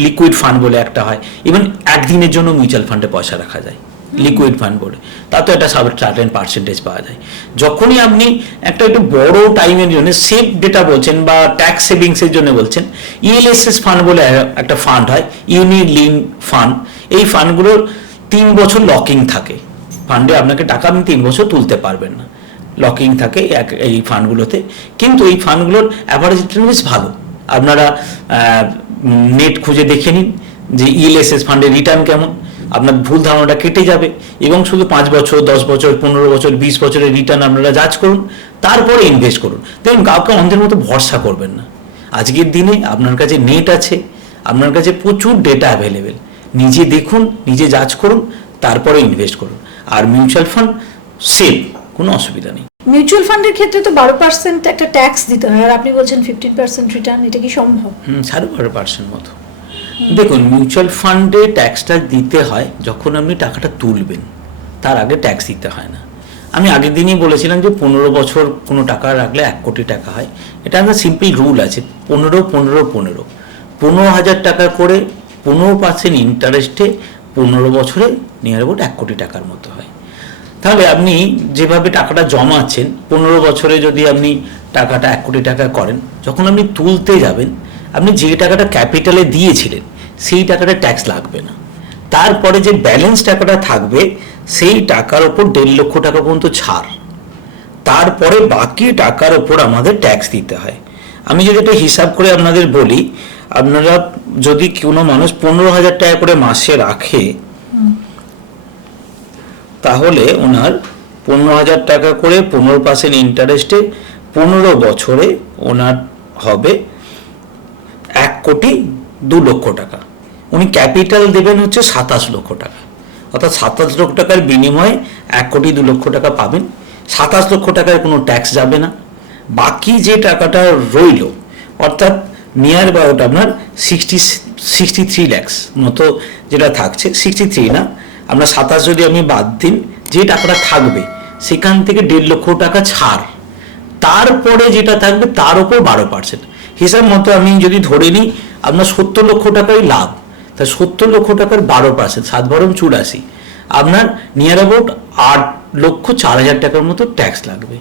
লিকুইড ফান্ড বলে একটা হয়, ইভেন একদিনের জন্য মিউচুয়াল ফান্ডে পয়সা রাখা যায় লিকুইড ফান্ড বলে, তাতে একটা সার্টেন পার্সেন্টেজ পাওয়া যায়। যখনই আপনি একটা একটু বড় টাইমের জন্য সেফ ডেটা বলছেন বা ট্যাক্স সেভিংসের জন্য বলছেন, ইএলএসএস ফান্ড বলে একটা ফান্ড হয়, ইউনিট লিঙ্ক ফান্ড। এই ফান্ডগুলোর 3 বছর লকিং থাকে, ফান্ডে আপনাকে টাকা আপনি 3 বছর তুলতে পারবেন না, লকিং থাকে এই ফান্ডগুলোতে। কিন্তু এই ফান্ডগুলোর অ্যাভারেজ রিটার্ন বেশ ভালো, আপনারা নেট খুঁজে দেখে নিন যে ইএলএসএস ফান্ডের রিটার্ন কেমন, আপনার ভুল ধারণাটা কেটে যাবে। এবং শুধু 5 বছর, 10 বছর, 15 বছর, 20 বছরের রিটার্ন আপনারা যাচ করুন, তারপরে ইনভেস্ট করুন। দেখুন, কাউকে অন্ধের মতো ভরসা করবেন না। আজকের দিনে আপনার কাছে নেট আছে, আপনার কাছে প্রচুর ডেটা অ্যাভেলেবেল, নিজে দেখুন, নিজে যাচ করুন, তারপরে ইনভেস্ট করুন। আর মিউচুয়াল ফান্ড সেফ, কোনো অসুবিধা নেই। মিউচুয়াল ফান্ডের ক্ষেত্রে তো 12% একটা ট্যাক্স দিতে হয়, আর আপনি বলছেন 15% রিটার্ন, এটা কি সম্ভব? 12.5% মতো। দেখুন, মিউচুয়াল ফান্ডে ট্যাক্সটা দিতে হয় যখন আপনি টাকাটা তুলবেন, তার আগে ট্যাক্স দিতে হয় না। আমি আগের দিনই বলেছিলাম যে 15 বছর কোনো টাকা রাখলে 1 কোটি টাকা হয়। এটা একটা সিম্পল রুল আছে, 15,000 টাকা করে 15% ইন্টারেস্টে 15 বছরে নিয়ার অ্যাবাউট 1 কোটি টাকার মতো হয়। তাহলে আপনি যেভাবে টাকাটা জমাচ্ছেন, 15 বছরে যদি আপনি টাকাটা 1 কোটি টাকা করেন, যখন আপনি তুলতে যাবেন, আপনি যে টাকাটা ক্যাপিটালে দিয়েছিলেন সেই টাকাটা ট্যাক্স লাগবে না। তারপরে যে ব্যালেন্স টাকাটা থাকবে সেই টাকার ওপর 1.5 লক্ষ টাকা পর্যন্ত ছাড়, তারপরে বাকি টাকার ওপর আমাদের ট্যাক্স দিতে হয়। আমি যদি একটা হিসাব করে আপনাদের বলি, আপনারা যদি কোনো মানুষ 15,000 টাকা করে মাসে রাখে, তাহলে ওনার 15,000 টাকা করে 15% ইন্টারেস্টে 15 বছরে ওনার হবে 1,02,00,000 টাকা। উনি ক্যাপিটাল দেবেন হচ্ছে 27 লক্ষ টাকা, অর্থাৎ 27 লক্ষ টাকার বিনিময়ে 1,02,00,000 টাকা পাবেন। 27 লক্ষ টাকায় কোনো ট্যাক্স যাবে না। বাকি যে টাকাটা রইল, অর্থাৎ নিয়ার অ্যাবাউট আপনার 63 ল্যাক্স মতো যেটা থাকছে, 63 না, আমরা 27 যদি আমি বাদ দিন, যে টাকাটা থাকবে সেখান থেকে 1.5 লক্ষ টাকা ছাড়, তারপরে যেটা থাকবে তার উপর 12%। হিসাব মতো আমি যদি ধরে নিই আপনার 70 লক্ষ টাকাই লাভ, তা 70 লক্ষ টাকার 12%, 7×84, আপনার নিয়ার অ্যাবাউট 8,04,000 টাকার মতো ট্যাক্স লাগবে।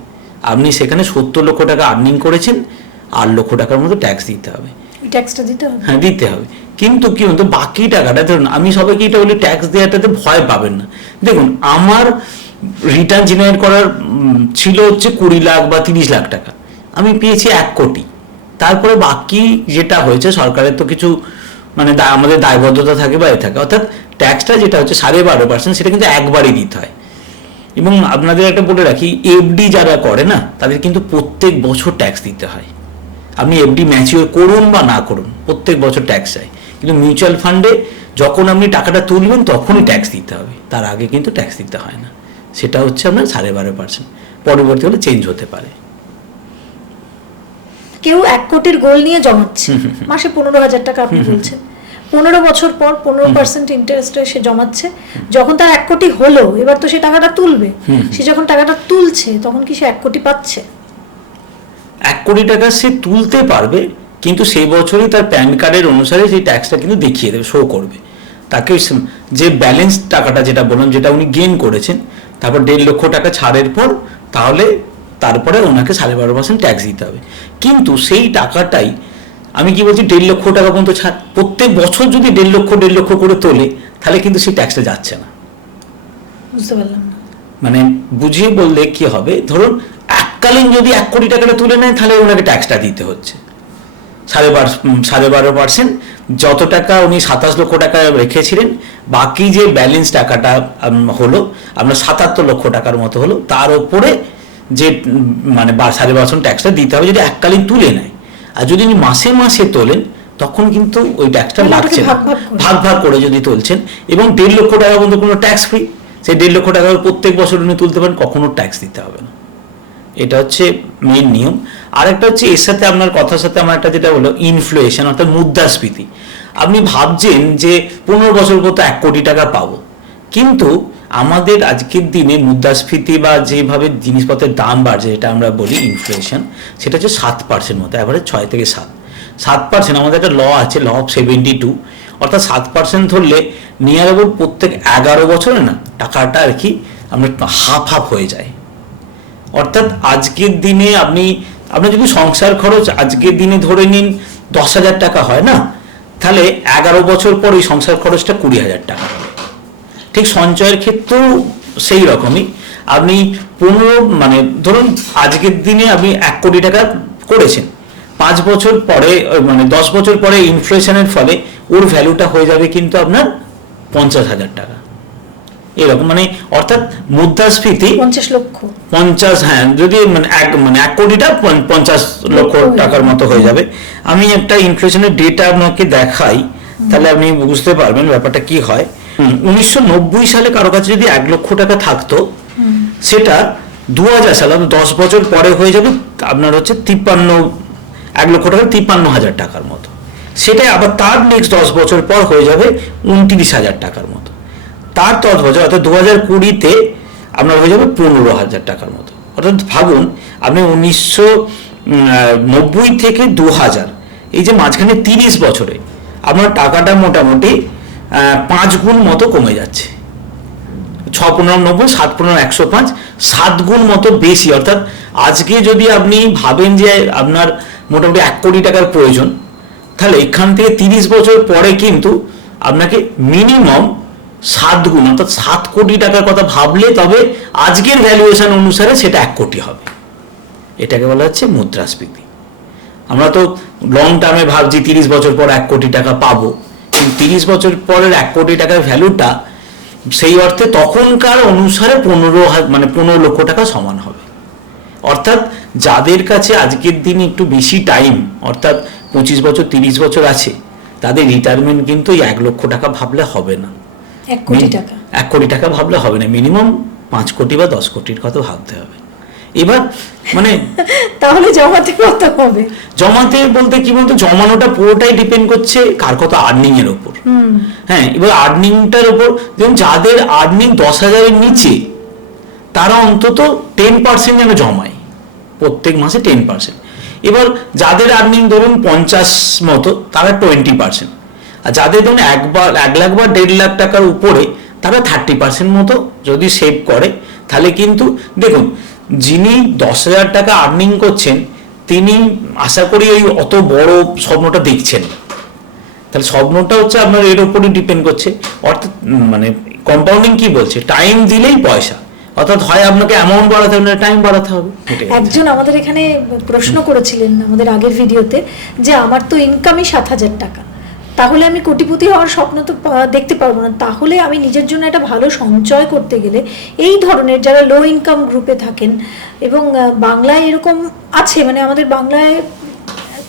আপনি সেখানে 70 লক্ষ টাকা আর্নিং করেছেন, 8 লক্ষ টাকার মতো ট্যাক্স দিতে হবে। ট্যাক্সটা দিতে হবে? হ্যাঁ, দিতে হবে। কিন্তু কি হতো, বাকি টাকাটা ধরুন, আমি সবাইকে এটা বলি ট্যাক্স দেওয়াটাতে ভয় পাবেন না। দেখুন, আমার রিটার্ন জেনারেট করার ছিল হচ্ছে 20 লাখ বা 30 লাখ টাকা, আমি পেয়েছি 1 কোটি। তারপরে বাকি যেটা হয়েছে, সরকারের তো কিছু মানে আমাদের দায়বদ্ধতা থাকে বা এ থাকে, অর্থাৎ ট্যাক্সটা যেটা হচ্ছে 12.5%, সেটা কিন্তু একবারই দিতে হয়। এবং আপনাদের একটা বলে রাখি, এফডি যারা করে না, তাদের কিন্তু প্রত্যেক বছর ট্যাক্স দিতে হয়। আপনি এফডি ম্যাচিওর করুন বা না করুন, প্রত্যেক বছর ট্যাক্স চাই। কিন্তু মিউচুয়াল ফান্ডে যখন আপনি টাকাটা তুলবেন তখনই ট্যাক্স দিতে হবে, তার আগে কিন্তু ট্যাক্স দিতে হয় না। সেটা হচ্ছে আপনার 12.5%, পরবর্তী হলে চেঞ্জ হতে পারে। কেউ 1 কোটির গোল নিয়ে জমাচ্ছে, মাসে 15,000 টাকা আপনি বলছেন, 15 বছর পর 15% ইন্টারেস্টে সে জমাচ্ছে, যখন তার 1 কোটি হলো, এবার তো সে টাকাটা তুলবে, সে যখন টাকাটা তুলছে তখন কি সে 1 কোটি পাচ্ছে? 1 কোটি টাকা সে তুলতে পারবে, কিন্তু সেই বছরই তার প্যান কার্ডের অনুসারে সেই ট্যাক্সটা কিন্তু দেখিয়ে দেবে, শো করবে তাকে। যে ব্যালেন্স টাকাটা যেটা বললাম, যেটা উনি গেইন করেছেন, তারপর 1.5 লক্ষ টাকা ছাড়ের পর, তাহলে তারপরে ওনাকে 12.5% ট্যাক্স দিতে হবে। কিন্তু সেই টাকাটাই আমি কি বলছি, 1.5 লক্ষ টাকা পর্যন্ত ছাড়, প্রত্যেক বছর যদি 1.5 লক্ষ করে তোলে, তাহলে কিন্তু সেই ট্যাক্সটা যাচ্ছে না। বুঝতে পারলাম না। মানে বুঝিয়ে বললে কি হবে, ধরুন এককালীন যদি 1 কোটি টাকাটা তুলে নেয়, তাহলে ওনাকে ট্যাক্সটা দিতে হচ্ছে 12.5%। যত টাকা উনি 27 লক্ষ টাকা রেখেছিলেন, বাকি যে ব্যালেন্স টাকাটা হলো আপনার 77 লক্ষ টাকার মতো হলো, তার উপরে যে মানে 12.5% ট্যাক্সটা দিতে হবে যদি এককালীন তুলে নেয়। আর যদি উনি মাসে মাসে তোলেন, তখন কিন্তু ওই ট্যাক্সটা লাগছে না। ভাগ ভাগ করে যদি তুলছেন, এবং 1.5 লক্ষ টাকা পর্যন্ত কোনো ট্যাক্স ফ্রি, সেই 1.5 লক্ষ টাকা প্রত্যেক বছর উনি তুলতে পারেন, কখনো ট্যাক্স দিতে হবে না। এটা হচ্ছে মেইন নিয়ম। আরেকটা হচ্ছে, এর সাথে আপনার কথার সাথে আমার একটা যেটা হলো ইনফ্লেশন, অর্থাৎ মুদ্রাস্ফীতি। আপনি ভাবছেন যে 15 বছর পর তো 1 কোটি টাকা পাবো, কিন্তু আমাদের আজকের দিনে মুদ্রাস্ফীতি বা যেভাবে জিনিসপত্রের দাম বাড়ছে, যেটা আমরা বলি ইনফ্লেশন, সেটা হচ্ছে 7% মতো, অ্যাভারেজ 6 থেকে 7%। আমাদের একটা ল আছে, ল অফ 72, অর্থাৎ 7% ধরলে নিয়ার অ্যাবাউট প্রত্যেক 11 বছরে না টাকাটা আর কি আমরা হাফ হয়ে যায়। অর্থাৎ আজকের দিনে আপনার যদি সংসার খরচ আজকের দিনে ধরে নিন 10,000 টাকা হয় না, তাহলে 11 বছর পর এই সংসার খরচটা 20,000 টাকা হবে। ঠিক সঞ্চয়ের ক্ষেত্রেও সেই রকমই, আপনি 15 মানে ধরুন আজকের দিনে আপনি 1 কোটি টাকা করেছেন, 5 বছর পরে মানে 10 বছর পরে ইনফ্লেশনের ফলে ওর ভ্যালুটা হয়ে যাবে কিন্তু আপনার 50,000 টাকা, এরকম। মানে অর্থাৎ মুদ্রাস্ফীতি 50 লক্ষ, 50, হ্যাঁ, যদি মানে 1 কোটিটা 50 লক্ষ টাকার মতো হয়ে যাবে। আমি একটা ইনফ্লেশনের ডেটা আপনাকে দেখাই, তাহলে আপনি বুঝতে পারবেন ব্যাপারটা কি হয়। 1990 সালে কারো কাছে যদি 1 লক্ষ টাকা থাকতো, সেটা 2000 সালে 10 বছর পরে হয়ে যাবে আপনার হচ্ছে 1,53,000 টাকার মতো। সেটাই আবার তার নেক্সট 10 বছর পর হয়ে যাবে 29,000 টাকার মতো। তার 10 বছর অর্থাৎ 2020-তে আপনার হয়ে যাবে 15,000 টাকার মতো। অর্থাৎ ভাবুন আপনি 1990 থেকে 2000 এই যে মাঝখানে 30 বছরে আপনার টাকাটা মোটামুটি 5 গুণ মতো কমে যাচ্ছে। 6×15 7×105 7 গুণ মতো বেশি। অর্থাৎ আজকে যদি আপনি ভাবেন যে আপনার মোটামুটি 1 কোটি টাকার প্রয়োজন, তাহলে এখান থেকে 30 বছর পরে কিন্তু আপনাকে মিনিমাম 7 গুণ অর্থাৎ 7 কোটি টাকার কথা ভাবলে তবে আজকের ভ্যালুয়েশন অনুসারে সেটা 1 কোটি হবে। এটাকে বলা হচ্ছে মুদ্রাস্ফীতি। আমরা তো লং টার্মে ভাবছি 30 বছর পর 1 কোটি টাকা পাবো, কিন্তু 30 বছর পরের 1 কোটি টাকার ভ্যালুটা সেই অর্থে তখনকার অনুসারে 15 লক্ষ টাকা সমান হবে। অর্থাৎ যাদের কাছে আজকের দিনে একটু বেশি টাইম অর্থাৎ 25 বছর 30 বছর আছে, তাদের রিটায়ারমেন্ট কিন্তু 1 লক্ষ টাকা ভাবলে হবে না, 1 কোটি টাকা 1 কোটি টাকা ভাবলে হবে না, মিনিমাম 5 কোটি বা 10 কোটির কথা ভাবতে হবে। এবার মানে তাহলে জমাতে কত হবে? জমাতে বলতে কি বলতো, জমানোটা পুরোটাই ডিপেন্ড করছে কার কত আর্নিং এর উপর। হ্যাঁ, এবার আর্নিংটার উপর যেমন যাদের আর্নিং 10,000-এর নিচে তারা অন্তত 10% যেন জমায়, প্রত্যেক মাসে 10%। এবার যাদের আর্নিং ধরুন 50 মতো তারা 20%, আর যাদের ধরুন 1 লাখ বা 1.5 লাখ টাকার উপরে তারা 30% মতো যদি সেভ করে, তাহলে কিন্তু দেখুন যিনি 10,000 টাকা আর্নিং করছেন তিনি আশা করি ওই অত বড় স্বপ্নটা দেখছেন। তাহলে স্বপ্নটা হচ্ছে আপনার এর উপরই ডিপেন্ড করছে। অর্থাৎ মানে কম্পাউন্ডিং কি বলছে, টাইম দিলেই পয়সা। অর্থাৎ হয় আপনাকে অ্যামাউন্ট বাড়াতে হবে না টাইম বাড়াতে হবে। একজন আমাদের এখানে প্রশ্ন করেছিলেন আমাদের আগের ভিডিওতে যে আমার তো ইনকামই 7,000 টাকা, তাহলে আমি কোটিপতি হওয়ার স্বপ্ন তো দেখতে পারবো না, তাহলে আমি নিজের জন্য একটা ভালো সঞ্চয় করতে গেলে এই ধরনের যারা লো ইনকাম গ্রুপে থাকেন এবং বাংলায় এরকম আছে, মানে আমাদের বাংলায়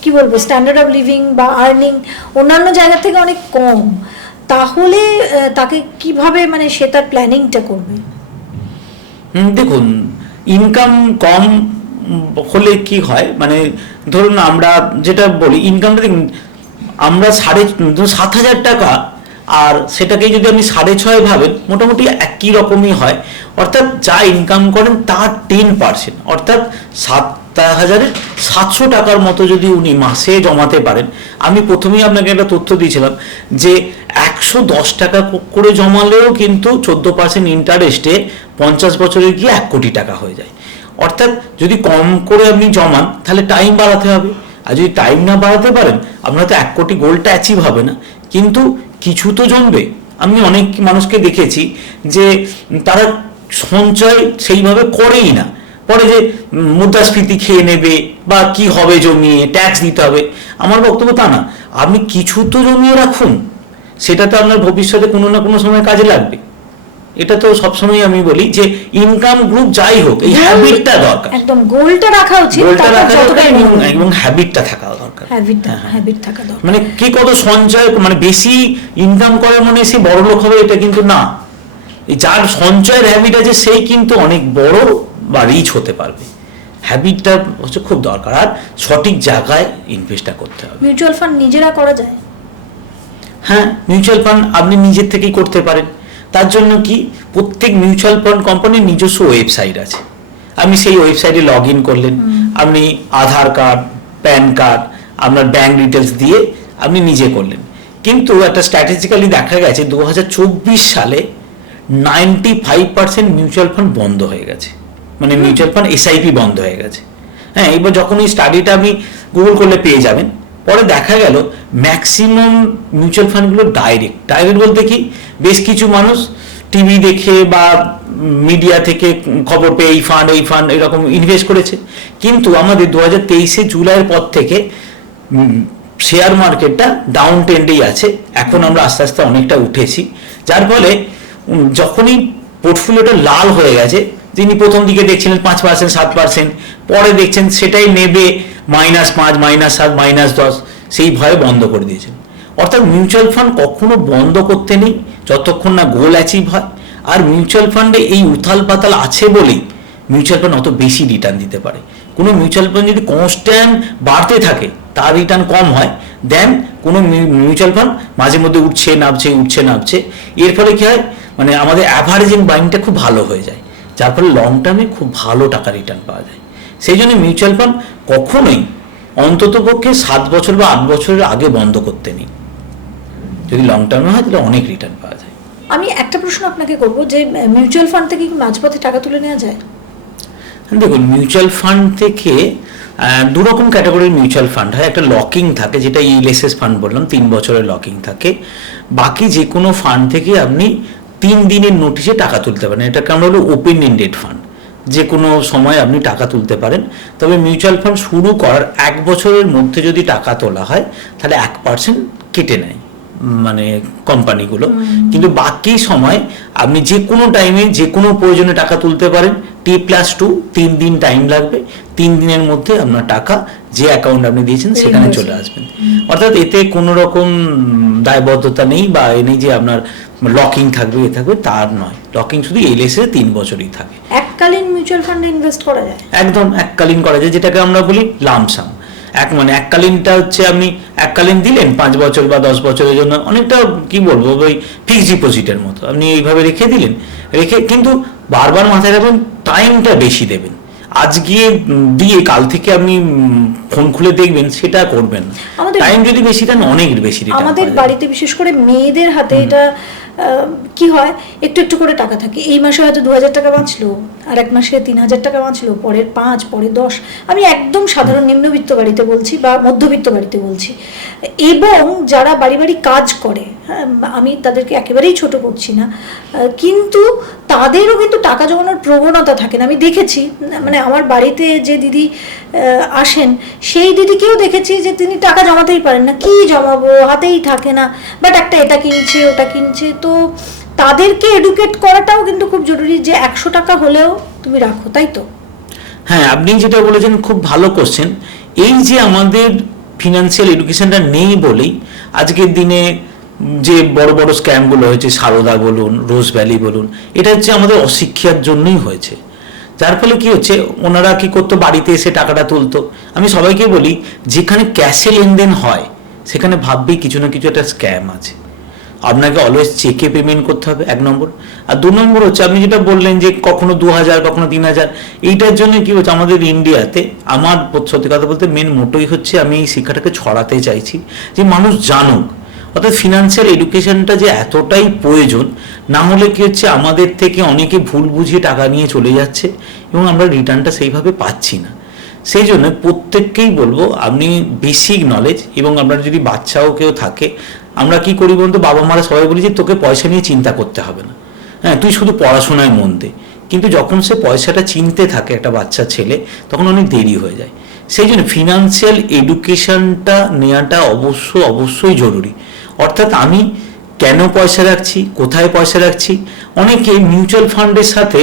কি বলবো স্ট্যান্ডার্ড অফ লিভিং বা আর্নিং অন্যান্য জায়গা থেকে অনেক কম, তাহলে তাকে কিভাবে মানে সে তার প্ল্যানিংটা করবে? দেখুন ইনকাম কম হলে কি হয়, মানে ধরুন আমরা যেটা বলি ইনকামটা দেখুন আমরা 7,500 টাকা আর সেটাকে যদি আপনি 6.5 ভাবেন মোটামুটি একই রকমই হয়। অর্থাৎ যা ইনকাম করেন তার 10% অর্থাৎ 7,700 টাকার মতো যদি উনি মাসে জমাতে পারেন। আমি প্রথমেই আপনাকে একটা তথ্য দিয়েছিলাম যে 110 টাকা করে জমালেও কিন্তু 14% ইন্টারেস্টে 50 বছরে গিয়ে 1 কোটি টাকা হয়ে যায়। অর্থাৎ যদি কম করে আপনি জমান তাহলে টাইম বাড়াতে হবে, আর যদি টাইম না বাড়াতে পারেন আপনার তো 1 কোটি গোলটা অ্যাচিভ হবে না, কিন্তু কিছু তো জমবে। আমি অনেক মানুষকে দেখেছি যে তারা সঞ্চয় সেইভাবে করেই না, পরে যে মুদ্রাস্ফীতি খেয়ে নেবে বা কি হবে জমিয়ে ট্যাক্স দিতে হবে। আমার বক্তব্য তা না, আপনি কিছু তো জমিয়ে রাখুন, সেটা তো আপনার ভবিষ্যতে কোনো না কোনো সময় কাজে লাগবে। এটা তো সবসময় আমি বলি যে ইনকাম গ্রুপ যাই হোক এই হ্যাবিটটা দরকার, একদম গোলটা রাখা উচিত, গোলটা রাখা দরকার এবং হ্যাবিটটা থাকা দরকার। হ্যাবিট থাকা দরকার, মানে কি কত সঞ্চয় মানে বেশি ইনকাম করে মানে সে বড় লোক হবে এটা কিন্তু না। যার সঞ্চয়ের হ্যাবিট আছে সেই কিন্তু অনেক বড় বা রিচ হতে পারবে। হ্যাবিটটা হচ্ছে খুব দরকার, আর সঠিক জায়গায় ইনভেস্টটা করতে হবে। মিউচুয়াল ফান্ড নিজেরা করা যায়? হ্যাঁ, মিউচুয়াল ফান্ড আপনি নিজের থেকেই করতে পারেন। তার জন্য কি প্রত্যেক মিউচুয়াল ফান্ড কোম্পানির নিজস্ব ওয়েবসাইট আছে, আপনি সেই ওয়েবসাইটে লগ ইন করলেন, আপনি আধার কার্ড প্যান কার্ড আপনার ব্যাংক ডিটেলস দিয়ে আপনি নিজে করলেন। কিন্তু একটা স্ট্র্যাটেজিক্যালি দেখা গেছে 2024 সালে 95% মিউচুয়াল ফান্ড বন্ধ হয়ে গেছে, মানে মিউচুয়াল ফান্ড এসআইপি বন্ধ হয়ে গেছে। হ্যাঁ, এবার যখন এই স্টাডিটা আপনি গুগল করলে পেয়ে যাবেন। পরে দেখা গেল ম্যাক্সিমাম মিউচুয়াল ফান্ডগুলো ডাইরেক্ট বলতে কি বেশ কিছু মানুষ টিভি দেখে বা মিডিয়া থেকে খবর পেয়ে এই ফান্ড এরকম ইনভেস্ট করেছে। কিন্তু আমাদের 2023 জুলাইয়ের পর থেকে শেয়ার মার্কেটটা ডাউন ট্রেন্ডেই আছে। এখন আমরা আস্তে আস্তে অনেকটা উঠেছি, যার ফলে যখনই পোর্টফোলিওটা লাল হয়ে গেছে, যিনি প্রথম দিকে দেখছিলেন 5% 7%, পরে দেখছেন সেটাই নেবে -5 -7 -10, সেই ভয়ে বন্ধ করে দিয়েছেন। অর্থাৎ মিউচুয়াল ফান্ড কখনো বন্ধ করতে নেই যতক্ষণ না গোল অ্যাচিভ হয়। আর মিউচুয়াল ফান্ডে এই উথাল পাতাল আছে বলেই মিউচুয়াল ফান্ড অত বেশি রিটার্ন দিতে পারে। কোনো মিউচুয়াল ফান্ড যদি কনস্ট্যান্ট বাড়তে থাকে তার রিটার্ন কম হয় দেন কোনো মিউচুয়াল ফান্ড মাঝে মধ্যে উঠছে নামছে। এর ফলে কি হয়, মানে আমাদের অ্যাভারেজিং বাইংটা খুব ভালো হয়ে যায়, যার ফলে লং টার্মে খুব ভালো টাকা রিটার্ন পাওয়া যায়। সেই জন্য মিউচুয়াল ফান্ড কখনোই অন্ততপক্ষে 7 বছর বা 8 বছরের আগে বন্ধ করতে নেই। যদি লং টার্মে হয় তাহলে অনেক রিটার্ন পাওয়া যায়। আমি একটা প্রশ্ন আপনাকে করব যে মিউচুয়াল ফান্ড থেকে কি মাঝপথে টাকা তুলে নেওয়া যায়? দেখুন, মিউচুয়াল ফান্ড থেকে দু রকম ক্যাটাগরির মিউচুয়াল ফান্ড হয়। একটা লকিং থাকে, যেটা ইএলএসএস ফান্ড বললাম, 3 বছরের লকিং থাকে। বাকি যে কোনো ফান্ড থেকে আপনি 3 দিনের নোটিশে টাকা তুলতে পারেন। এটাকে আমরা হলো ওপেন এন্ডেড ফান্ড, যে কোনো সময় আপনি টাকা তুলতে পারেন। তবে মিউচুয়াল ফান্ড শুরু করার 1 বছরের মধ্যে যদি টাকা তোলা হয় তাহলে 1% কেটে নেয় মানে কোম্পানিগুলো। কিন্তু বাকি সময় আপনি যে কোনো টাইমে যে কোনো প্রয়োজনে টাকা তুলতে পারেন। T+2 3 দিন টাইম লাগবে, 3 দিনের মধ্যে আপনার টাকা যে অ্যাকাউন্ট আপনি দিয়েছেন সেখানে চলে আসবেন। অর্থাৎ এতে কোনো রকম দায়বদ্ধতা নেই বা এ নেই যে আপনার লকিং থাকবে তার নয়। লকিং শুধু এলএসএ 3 বছরই থাকে। এককালীন মিউচুয়াল ফান্ডে ইনভেস্ট করা যায়? একদম এককালীন করা যায়, যেটাকে আমরা বলি লামসাম। এককালীনটা হচ্ছে আপনি এককালীন দিলেন 5 বছর বা 10 বছরের জন্য, অনেকটা কি বলবো ওই ফিক্সড ডিপোজিটের মতো আপনি এইভাবে রেখে দিলেন। কিন্তু বারবার মাথায় রাখবেন টাইমটা বেশি দেবেন। আজকে দিয়ে কাল থেকে আপনি ফোন খুলে দেখবেন সেটা করবেন না। টাইম যদি বেশি দেন অনেক বেশি রিটার্ন। আমাদের বাড়িতে বিশেষ করে মেয়েদের হাতে এটা কি হয়, একটু একটু করে টাকা থাকে। এই মাসে হয়তো 2000 টাকা বাঁচলো, আর এক মাসে 3000 টাকা বাঁচলো, পরের 5, পরে 10। আমি একদম সাধারণ নিম্নবিত্ত বাড়িতে বলছি বা মধ্যবিত্ত বাড়িতে বলছি। এবং যারা বাড়ি বাড়ি কাজ করে, হ্যাঁ, আমি তাদেরকে একেবারেই ছোট করছি না, কিন্তু তাদেরও কিন্তু টাকা জমানোর প্রবণতা থাকে না। আমি দেখেছি, মানে আমার বাড়িতে যে দিদি আসেন সেই দিদিকেও দেখেছি যে তিনি টাকা জমাতেই পারেন না, কি জমাবো, হাতেই থাকে না, বাট একটা এটা কিনছে ওটা কিনছে। তো তাদেরকে এডুকেট করাটাও কিন্তু খুব জরুরি যে 100 টাকা হলেও তুমি রাখো, তাই তো? হ্যাঁ, আপনি যেটা বলেছেন খুব ভালো কোশ্চেন। এই যে আমাদের ফিনান্সিয়াল এডুকেশনটা নেই বলেই আজকের দিনে যে বড় বড় স্ক্যামগুলো হয়েছে, সারদা বলুন, রোজ ভ্যালি বলুন, এটা হচ্ছে আমাদের অশিক্ষার জন্যই হয়েছে। যার ফলে কি হচ্ছে, ওনারা কি করতো, বাড়িতে এসে টাকাটা তুলতো। আমি সবাইকে বলি, যেখানে ক্যাশে লেনদেন হয় সেখানে ভাববেই কিছু না কিছু একটা স্ক্যাম আছে। আপনাকে অলওয়েজ চেকে পেমেন্ট করতে হবে, 1 নম্বর। আর 2 নম্বর হচ্ছে আপনি যেটা বললেন যে কখনো 2000 কখনো 3000, এইটার জন্য কি হচ্ছে আমাদের ইন্ডিয়াতে, আমার সত্যি কথা বলতে মেন মোটোই হচ্ছে আমি এই শিক্ষাটাকে ছড়াতে চাইছি যে মানুষ জানুক। অর্থাৎ ফিনান্সিয়াল এডুকেশনটা যে এতটাই প্রয়োজন, না হলে কি হচ্ছে আমাদের থেকে অনেকে ভুল বুঝিয়ে টাকা নিয়ে চলে যাচ্ছে এবং আমরা রিটার্নটা সেইভাবে পাচ্ছি না। সেই জন্য প্রত্যেককেই বলবো, আপনি বেসিক নলেজ, এবং আপনার যদি বাচ্চাও কেউ থাকে, আমরা কি করি বলতো, বাবা মারা সবাই বলি যে তোকে পয়সা নিয়ে চিন্তা করতে হবে না, হ্যাঁ তুই শুধু পড়াশোনায় মন দে। কিন্তু যখন সে পয়সাটা চিনতে থাকে একটা বাচ্চা ছেলে, তখন অনেক দেরি হয়ে যায়। সেই জন্য ফিনান্সিয়াল এডুকেশনটা নেওয়াটা অবশ্যই জরুরি। অর্থাৎ আমি কেন পয়সা রাখছি, কোথায় পয়সা রাখছি। অনেকে মিউচুয়াল ফান্ডের সাথে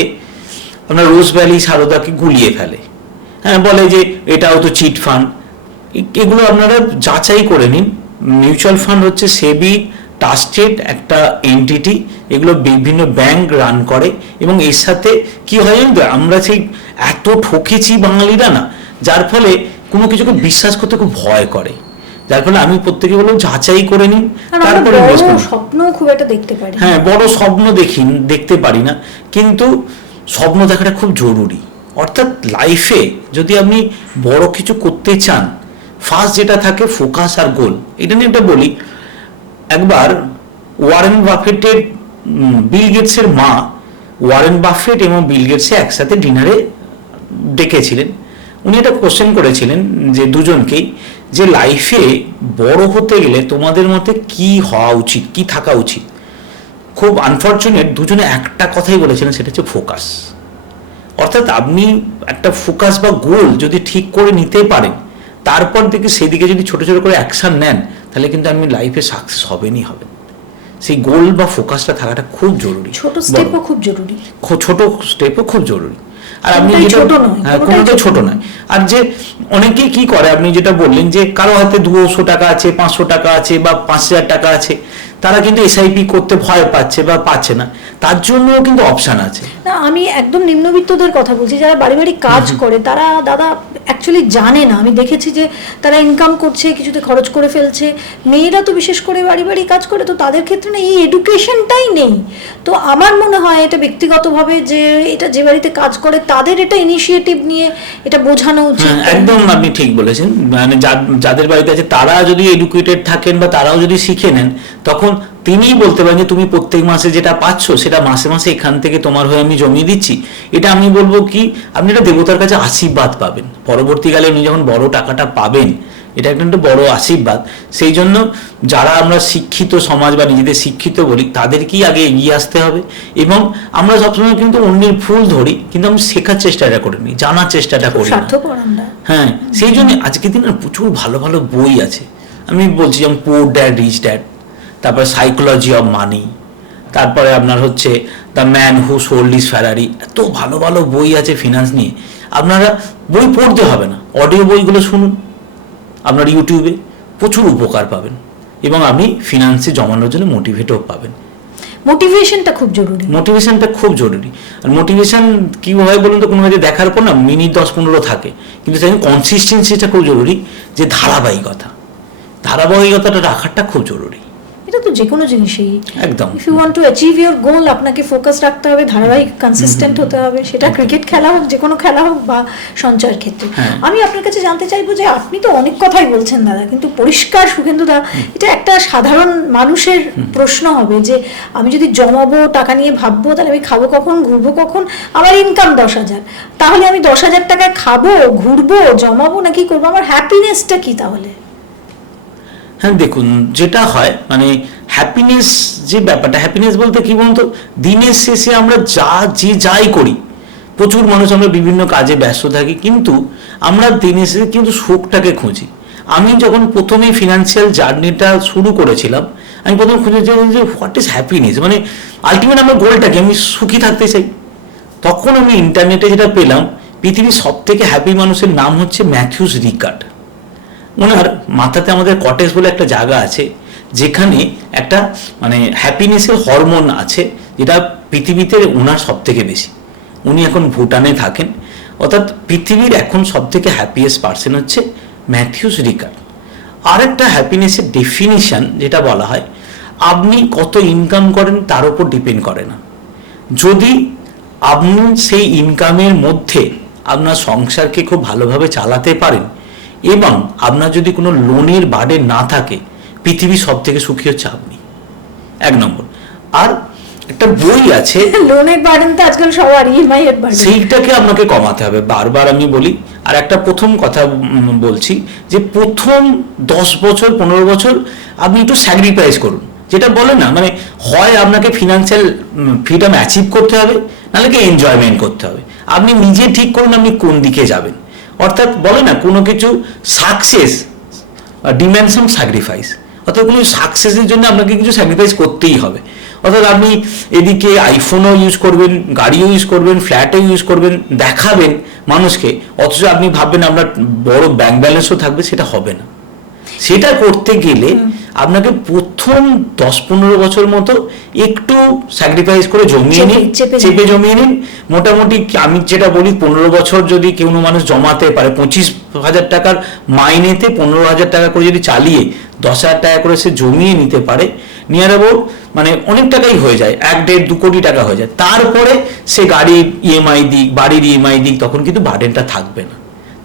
আপনার রোজ ভ্যালি, সারদাকে গুলিয়ে ফেলে, হ্যাঁ বলে যে এটাও তো চিট ফান্ড। এগুলো আপনারা যাচাই করে নিন। মিউচুয়াল ফান্ড হচ্ছে সেবি ট্রাস্টেড একটা এন্টিটি, এগুলো বিভিন্ন ব্যাংক রান করে। এবং এর সাথে কি হয় জানেন তো, আমরা সেই এত ঠকেছি বাঙালিরা না, যার ফলে কোনো কিছুকে বিশ্বাস করতে খুব ভয় করে। যার ফলে আমি প্রত্যেকে বললাম যাচাই করে নিন, তারপরে স্বপ্ন খুব একটা দেখতে পারি। হ্যাঁ, বড় স্বপ্ন দেখতে পারি না, কিন্তু স্বপ্ন দেখাটা খুব জরুরি। অর্থাৎ লাইফে যদি আপনি বড় কিছু করতে চান, ফার্স্ট যেটা থাকে ফোকাস আর গোল। এটা নিয়ে একটা বলি, একবার ওয়ারেন বাফেটের বিল গেটসের মা ওয়ারেন বাফেট এবং বিল গেটসে একসাথে ডিনারে ডেকেছিলেন। উনি একটা কোশ্চেন করেছিলেন যে দুজনকেই, যে লাইফে বড় হতে গেলে তোমাদের মতে কি হওয়া উচিত, কি থাকা উচিত। খুব আনফর্চুনেট, দুজনে একটা কথাই বলেছিলেন, সেটা হচ্ছে ফোকাস। অর্থাৎ আপনি একটা ফোকাস বা গোল যদি ঠিক করে নিতে পারেন, তারপর থেকে সেদিকে যদি ছোট ছোট করে অ্যাকশন নেন, তাহলে কিন্তু আপনি লাইফে সাকসেস হবেনই হবেন। সেই গোল বা ফোকাসটা থাকাটা খুব জরুরি। ছোট স্টেপও খুব জরুরি। ছোট স্টেপও খুব জরুরি। আর আপনি কোনোটাই ছোট নয়। আর যে অনেকেই কি করে, আপনি যেটা বললেন যে কারো হাতে 200 টাকা আছে, 500 টাকা আছে বা 5000 টাকা আছে, তারা কিন্তু এসআইপি করতে ভয় পাচ্ছে বা পাচ্ছে না, তার জন্যও কিন্তু অপশান আছে। না, আমি একদম নিম্নবিত্তদের কথা বলছি, যারা বাড়ি বাড়ি কাজ করে, তারা দাদা অ্যাকচুয়ালি জানে না। আমি দেখেছি যে তারা ইনকাম করছে, কিছুতে খরচ করে ফেলছে। মেয়েরা তো বিশেষ করে বাড়ি বাড়ি কাজ করে, তো তাদের ক্ষেত্রে না এই এডুকেশনটাই নেই। তো আমার মনে হয় এটা ব্যক্তিগতভাবে, যে এটা যে বাড়িতে কাজ করে তাদের এটা ইনিশিয়েটিভ নিয়ে এটা বোঝানো উচিত। একদম আপনি ঠিক বলেছেন, মানে যাদের বাড়িতে আছে তারা যদি এডুকেটেড থাকেন বা তারাও যদি শিখে নেন, তখন তিনিই বলতে পারেন যে তুমি প্রত্যেক মাসে যেটা পাচ্ছ সেটা মাসে মাসে এখান থেকে তোমার হয়ে আমি জমিয়ে দিচ্ছি। এটা আমি বলবো কি, আপনি এটা দেবতার কাছে আশীর্বাদ পাবেন পরবর্তীকালে, উনি যখন বড় টাকাটা পাবেন, এটা একটা বড় আশীর্বাদ। সেই জন্য যারা আমরা শিক্ষিত সমাজ বা নিজেদের শিক্ষিত বলি, তাদেরকেই আগে এগিয়ে আসতে হবে। এবং আমরা সবসময় কিন্তু অন্যের ভুল ধরি, কিন্তু আমি শেখার চেষ্টাটা করিনি, জানার চেষ্টাটা করি না। হ্যাঁ, সেই জন্য আজকের দিনে প্রচুর ভালো ভালো বই আছে। আমি বলছি যেমন পুয়ার ড্যাড রিচ ড্যাড, তারপরে সাইকোলজি অফ মানি, তারপরে আপনার হচ্ছে the man who sold his Ferrari. এত ভালো ভালো বই আছে ফিনান্স নিয়ে। আপনারা বই পড়তে হবে না, অডিও বইগুলো শুনুন, আপনার ইউটিউবে প্রচুর উপকার পাবেন এবং আপনি ফিনান্সে জমানোর জন্য মোটিভেটও পাবেন। মোটিভেশনটা খুব জরুরি। মোটিভেশনটা খুব জরুরি। আর মোটিভেশন কী হয় বলুন তো, কোনো কাজে দেখার পর না মিনিট 10-15 থাকে, কিন্তু সেখানে কনসিস্টেন্সিটা খুব জরুরি, যে ধারাবাহিকতাটা রাখাটা খুব জরুরি। এটা তো যে কোনো জিনিসই একদম। If you want to achieve your goal, আপনাকে ফোকাস রাখতে হবে, ধারাবাহিক কনসিস্টেন্ট হতে হবে। সেটা ক্রিকেট খেলা হোক, যে কোনো খেলা হোক, বা সঞ্চয়ের ক্ষেত্রে। আমি আপনার কাছে জানতে চাইবো যে আপনি তো অনেক কথাই বলছেন দাদা, কিন্তু পরিষ্কার সুখেন্দু দা, এটা একটা সাধারণ মানুষের প্রশ্ন হবে যে আমি যদি জমাবো, টাকা নিয়ে ভাববো, তাহলে আমি খাবো কখন, ঘুরবো কখন? আমার ইনকাম 10,000, তাহলে আমি 10,000 টাকায় খাবো, ঘুরবো, জমাবো, না কি করবো? আমার হ্যাপিনেসটা কি তাহলে? হ্যাঁ, দেখুন, যেটা হয় মানে হ্যাপিনেস, যে ব্যাপারটা, হ্যাপিনেস বলতে কি বলুন তো, দিনের শেষে আমরা যাই করি, প্রচুর মানুষ আমরা বিভিন্ন কাজে ব্যস্ত থাকি, কিন্তু আমরা দিনের শেষে কিন্তু সুখটাকে খুঁজি। আমি যখন প্রথমে ফিনান্সিয়াল জার্নিটা শুরু করেছিলাম, আমি প্রথমে খুঁজেছিলাম যে হোয়াট ইজ হ্যাপিনেস, মানে আলটিমেট আমার গোলটাকে, আমি সুখী থাকতে চাই। তখন আমি ইন্টারনেটে যেটা পেলাম, পৃথিবীর সব থেকে হ্যাপি মানুষের নাম হচ্ছে ম্যাথিউস রিকার্ড। ওনার মাথাতে আমাদের কটেজ বলে একটা জায়গা আছে, যেখানে একটা মানে হ্যাপিনেসের হরমোন আছে, যেটা পৃথিবীতে ওনার সব থেকে বেশি। উনি এখন ভুটানে থাকেন, অর্থাৎ পৃথিবীর এখন সব থেকে হ্যাপিয়েস্ট পার্সন হচ্ছে ম্যাথিউস রিকার্ড। আর একটা হ্যাপিনেসের ডেফিনিশন যেটা বলা হয়, আপনি কত ইনকাম করেন তার উপর ডিপেন্ড করে না। যদি আপনি সেই ইনকামের মধ্যে আপনার সংসারকে খুব ভালোভাবে চালাতে পারেন এবং আপনার যদি কোনো লোনের বার্ডেন না থাকে, পৃথিবীর সব থেকে সুখী হচ্ছে আপনি, 1 নম্বর। আর একটা বই আছে, লোনের বার্ডেন তো আজকাল সবার, ইএমআই এর বার্ডেন, সেইটাকে আপনাকে কমাতে হবে, বারবার আমি বলি। আর একটা প্রথম কথা বলছি, যে প্রথম 10 বছর 15 বছর আপনি একটু স্যাক্রিফাইস করুন। যেটা বলে না, মানে হয় আপনাকে ফিনান্সিয়াল ফ্রিডম অ্যাচিভ করতে হবে, নাহলে কি এনজয়মেন্ট করতে হবে। আপনি নিজে ঠিক করুন আপনি কোন দিকে যাবেন। অর্থাৎ বলে না, কোনো কিছু সাকসেস ডিম্যান্ড সাম স্যাক্রিফাইস, অর্থাৎ কোনো সাকসেসের জন্য আপনাকে কিছু স্যাক্রিফাইস করতেই হবে। অর্থাৎ আপনি এদিকে আইফোনও ইউজ করবেন, গাড়িও ইউজ করবেন, ফ্ল্যাটও ইউজ করবেন, দেখাবেন মানুষকে, অথচ আপনি ভাববেন আপনার বড় ব্যাংক ব্যালেন্সও থাকবে, সেটা হবে না। সেটা করতে গেলে আপনাকে প্রথম 10-15 বছর মতো একটু স্যাক্রিফাইস করে জমিয়ে নিন, চেপে জমিয়ে নিন। মোটামুটি আমি যেটা বলি, 15 বছর যদি কোনো মানুষ জমাতে পারে, 25,000 টাকার মাইনেতে 15,000 টাকা করে যদি চালিয়ে 10,000 টাকা করে সে জমিয়ে নিতে পারে, নিয়ার অ্যাবাউট মানে অনেক টাকাই হয়ে যায়, 1-1.5-2 কোটি টাকা হয়ে যায়। তারপরে সে গাড়ির ইএমআই দিক, বাড়ির ইএমআই দিক, তখন কিন্তু বার্ডেনটা থাকবে না।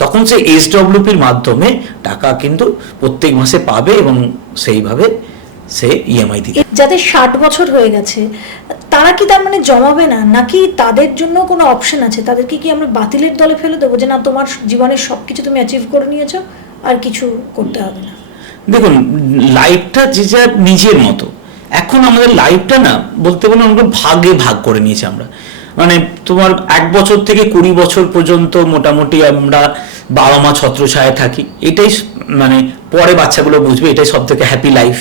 তখন সে এসডব্লিউপির মাধ্যমে টাকা কিন্তু প্রত্যেক মাসে পাবে এবং সেইভাবে সে ইএমআই দিবে। যাদের 60 বছর হয়ে গেছে, তারা কি তার মানে জমাবে না, নাকি তাদের জন্য কোনো অপশন আছে? তাদেরকে কি আমরা বাতিলের দলে ফেলে দেবো, যে না, তোমার জীবনের সবকিছু তুমি অ্যাচিভ করে নিয়েছো, আর কিছু করতে হবে না? দেখুন, লাইফটা যে যার নিজের মতো। এখন আমাদের লাইফটা না বলতে পারেন আমরা ভাগে ভাগ করে নিয়েছি আমরা। মানে তোমার 1 বছর থেকে 20 বছর পর্যন্ত মোটামুটি আমরা বাবা মা ছত্রছায়ায় থাকি, এটাই মানে পরে বাচ্চাগুলো বুঝবে এটাই সব থেকে হ্যাপি লাইফ।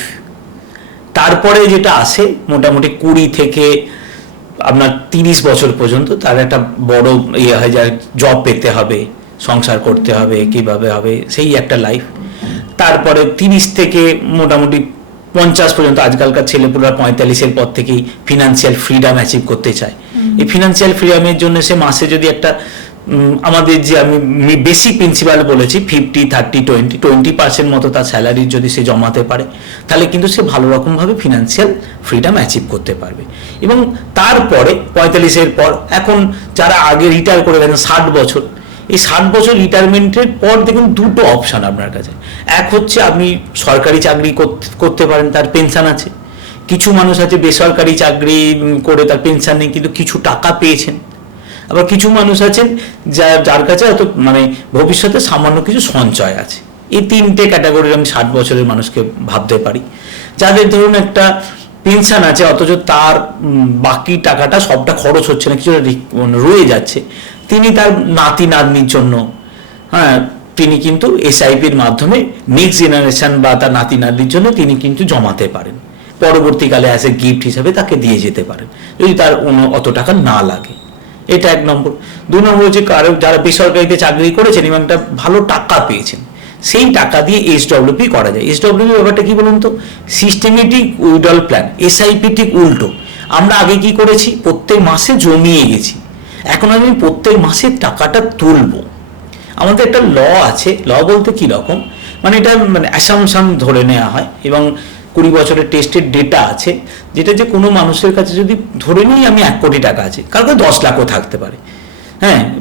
তারপরে যেটা আসে মোটামুটি 20 থেকে আপনার 30 বছর পর্যন্ত, তার একটা বড় ইয়ে হয়, যায় জব পেতে হবে, সংসার করতে হবে, কিভাবে হবে, সেই একটা লাইফ। তারপরে 30 থেকে মোটামুটি 50 পর্যন্ত, আজকালকার ছেলেপুলেরা 45-এর পর থেকেই ফিনান্সিয়াল ফ্রিডম অ্যাচিভ করতে চায়। এই ফিনান্সিয়াল ফ্রিডমের জন্য সে মাসে যদি একটা আমাদের যে আমি বেসিক প্রিন্সিপাল বলেছি 50-30-20% মতো তার স্যালারির যদি সে জমাতে পারে, তাহলে কিন্তু সে ভালো রকমভাবে ফিনান্সিয়াল ফ্রিডম অ্যাচিভ করতে পারবে। এবং তারপরে 45-এর পর, এখন যারা আগে রিটায়ার করে গেছেন 60 বছর, এই 60 বছর রিটায়ারমেন্টের পর দেখুন দুটো অপশান আপনার কাছে। এক হচ্ছে আপনি সরকারি চাকরি করতে পারেন, তার পেনশন আছে। কিছু মানুষ আছে বেসরকারি চাকরি করে তার পেনশন নেই, কিন্তু কিছু টাকা পেয়েছেন। আবার কিছু মানুষ আছেন যার কাছে হয়তো মানে ভবিষ্যতে সামান্য কিছু সঞ্চয় আছে। এই তিনটে ক্যাটাগরির আমি 60 বছরের মানুষকে ভাবতে পারি। যাদের ধরুন একটা পেনশন আছে অথচ তার বাকি টাকাটা সবটা খরচ হচ্ছে না, কিছু রয়ে যাচ্ছে, তিনি তার নাতি নাতনির জন্য তিনি কিন্তু এসআইপির মাধ্যমে নেক্সট জেনারেশন বা তার নাতি নাতনির জন্য তিনি কিন্তু জমাতে পারেন। পরবর্তীকালে অ্যাজ এ গিফট হিসাবে তাকে দিয়ে যেতে পারেন যদি তার অত টাকা না লাগে। এটা 1 নম্বর। 2 নম্বর হচ্ছে কারো যারা বেসরকারিতে চাকরি করেছেন এবং একটা ভালো টাকা পেয়েছেন, সেই টাকা দিয়ে SWP করা যায়। SWP ব্যাপারটা কি বলুন তো, সিস্টেমেটিক উইথড্রল প্ল্যান। এসআইপি ঠিক উল্টো। আমরা আগে কি করেছি, প্রত্যেক মাসে জমিয়ে গেছি, এখন আমি প্রত্যেক মাসে টাকাটা তুলবো। আমাদের একটা ল আছে, ল বলতে কি রকম, মানে এটা মানে অ্যাসাম্পশন ধরে নেওয়া হয় এবং 20 বছরের টেস্টের ডেটা আছে, যেটা যে কোনো মানুষের কাছে যদি ধরে নিই আমি 1 কোটি টাকা আছে, কারো 10 লাখও থাকতে পারে,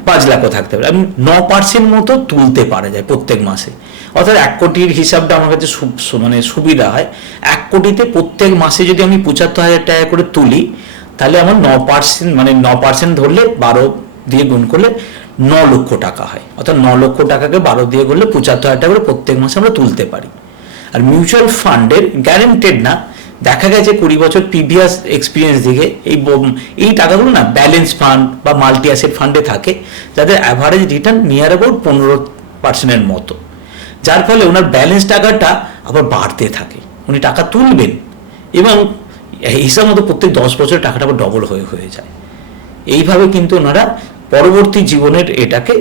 5 লাখও থাকতে পারে, আমি 9% মতো তুলতে পারা যায় প্রত্যেক মাসে। অর্থাৎ 1 কোটির হিসাবটা আমার কাছে মানে সুবিধা হয়। 1 কোটিতে প্রত্যেক মাসে যদি আমি 75,000 টাকা করে তুলি, তাহলে আমার 9% মানে 9% ধরলে 12 দিয়ে গুণ করলে 9 লক্ষ টাকা হয়। অর্থাৎ 9 লক্ষ টাকাকে 12 দিয়ে করলে 75,000 টাকা করে প্রত্যেক মাসে আমরা তুলতে পারি। আর মিউচুয়াল ফান্ডের গ্যারেন্টেড না, দেখা গেছে 20 বছর প্রিভিয়াস এক্সপিরিয়েন্স দিকে এই টাকাগুলো না ব্যালেন্স ফান্ড বা মাল্টি অ্যাসেট ফান্ডে থাকে, যাদের অ্যাভারেজ রিটার্ন নিয়ার অ্যাবাউট 15%-এর মতো, যার ফলে ওনার ব্যালেন্স টাকাটা আবার বাড়তে থাকে। উনি টাকা তুলবেন এবং হিসাব মতো প্রত্যেক 10 বছর টাকাটা আবার ডবল হয়ে যায়। এইভাবে কিন্তু ওনারা পরবর্তী জীবনের এটাকে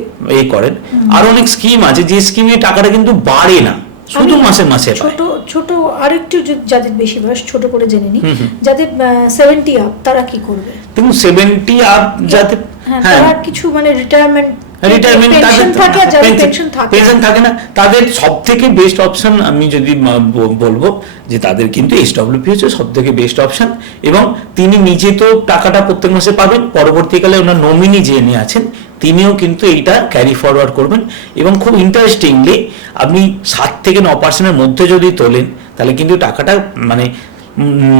করেন। আর অনেক স্কিম আছে যে স্কিমে টাকাটা কিন্তু বাড়ে না, শুধু মাসে মাসে ছোট ছোট। আরেকটু যাদের বেশি বয়স, ছোট করে জেনে নি, যাদের 70 আপ তারা কি করবে? দেখুন 70 আপ যাদের তারা কিছু মানে রিটায়ারমেন্ট পেনশন থাকে না, তাদের সব থেকে বেস্ট অপশন আমি যদি বলবো যে তাদের কিন্তু SWP হচ্ছে সব থেকে বেস্ট অপশন। এবং তিনি নিজে তো টাকাটা প্রত্যেক মাসে পাবেন, পরবর্তীকালে ওনার নমিনি যিনি আছেন তিনিও কিন্তু এইটা ক্যারি ফরওয়ার্ড করবেন। এবং খুব ইন্টারেস্টিংলি আপনি 7 থেকে 9%-এর মধ্যে যদি তোলেন, তাহলে কিন্তু টাকাটা মানে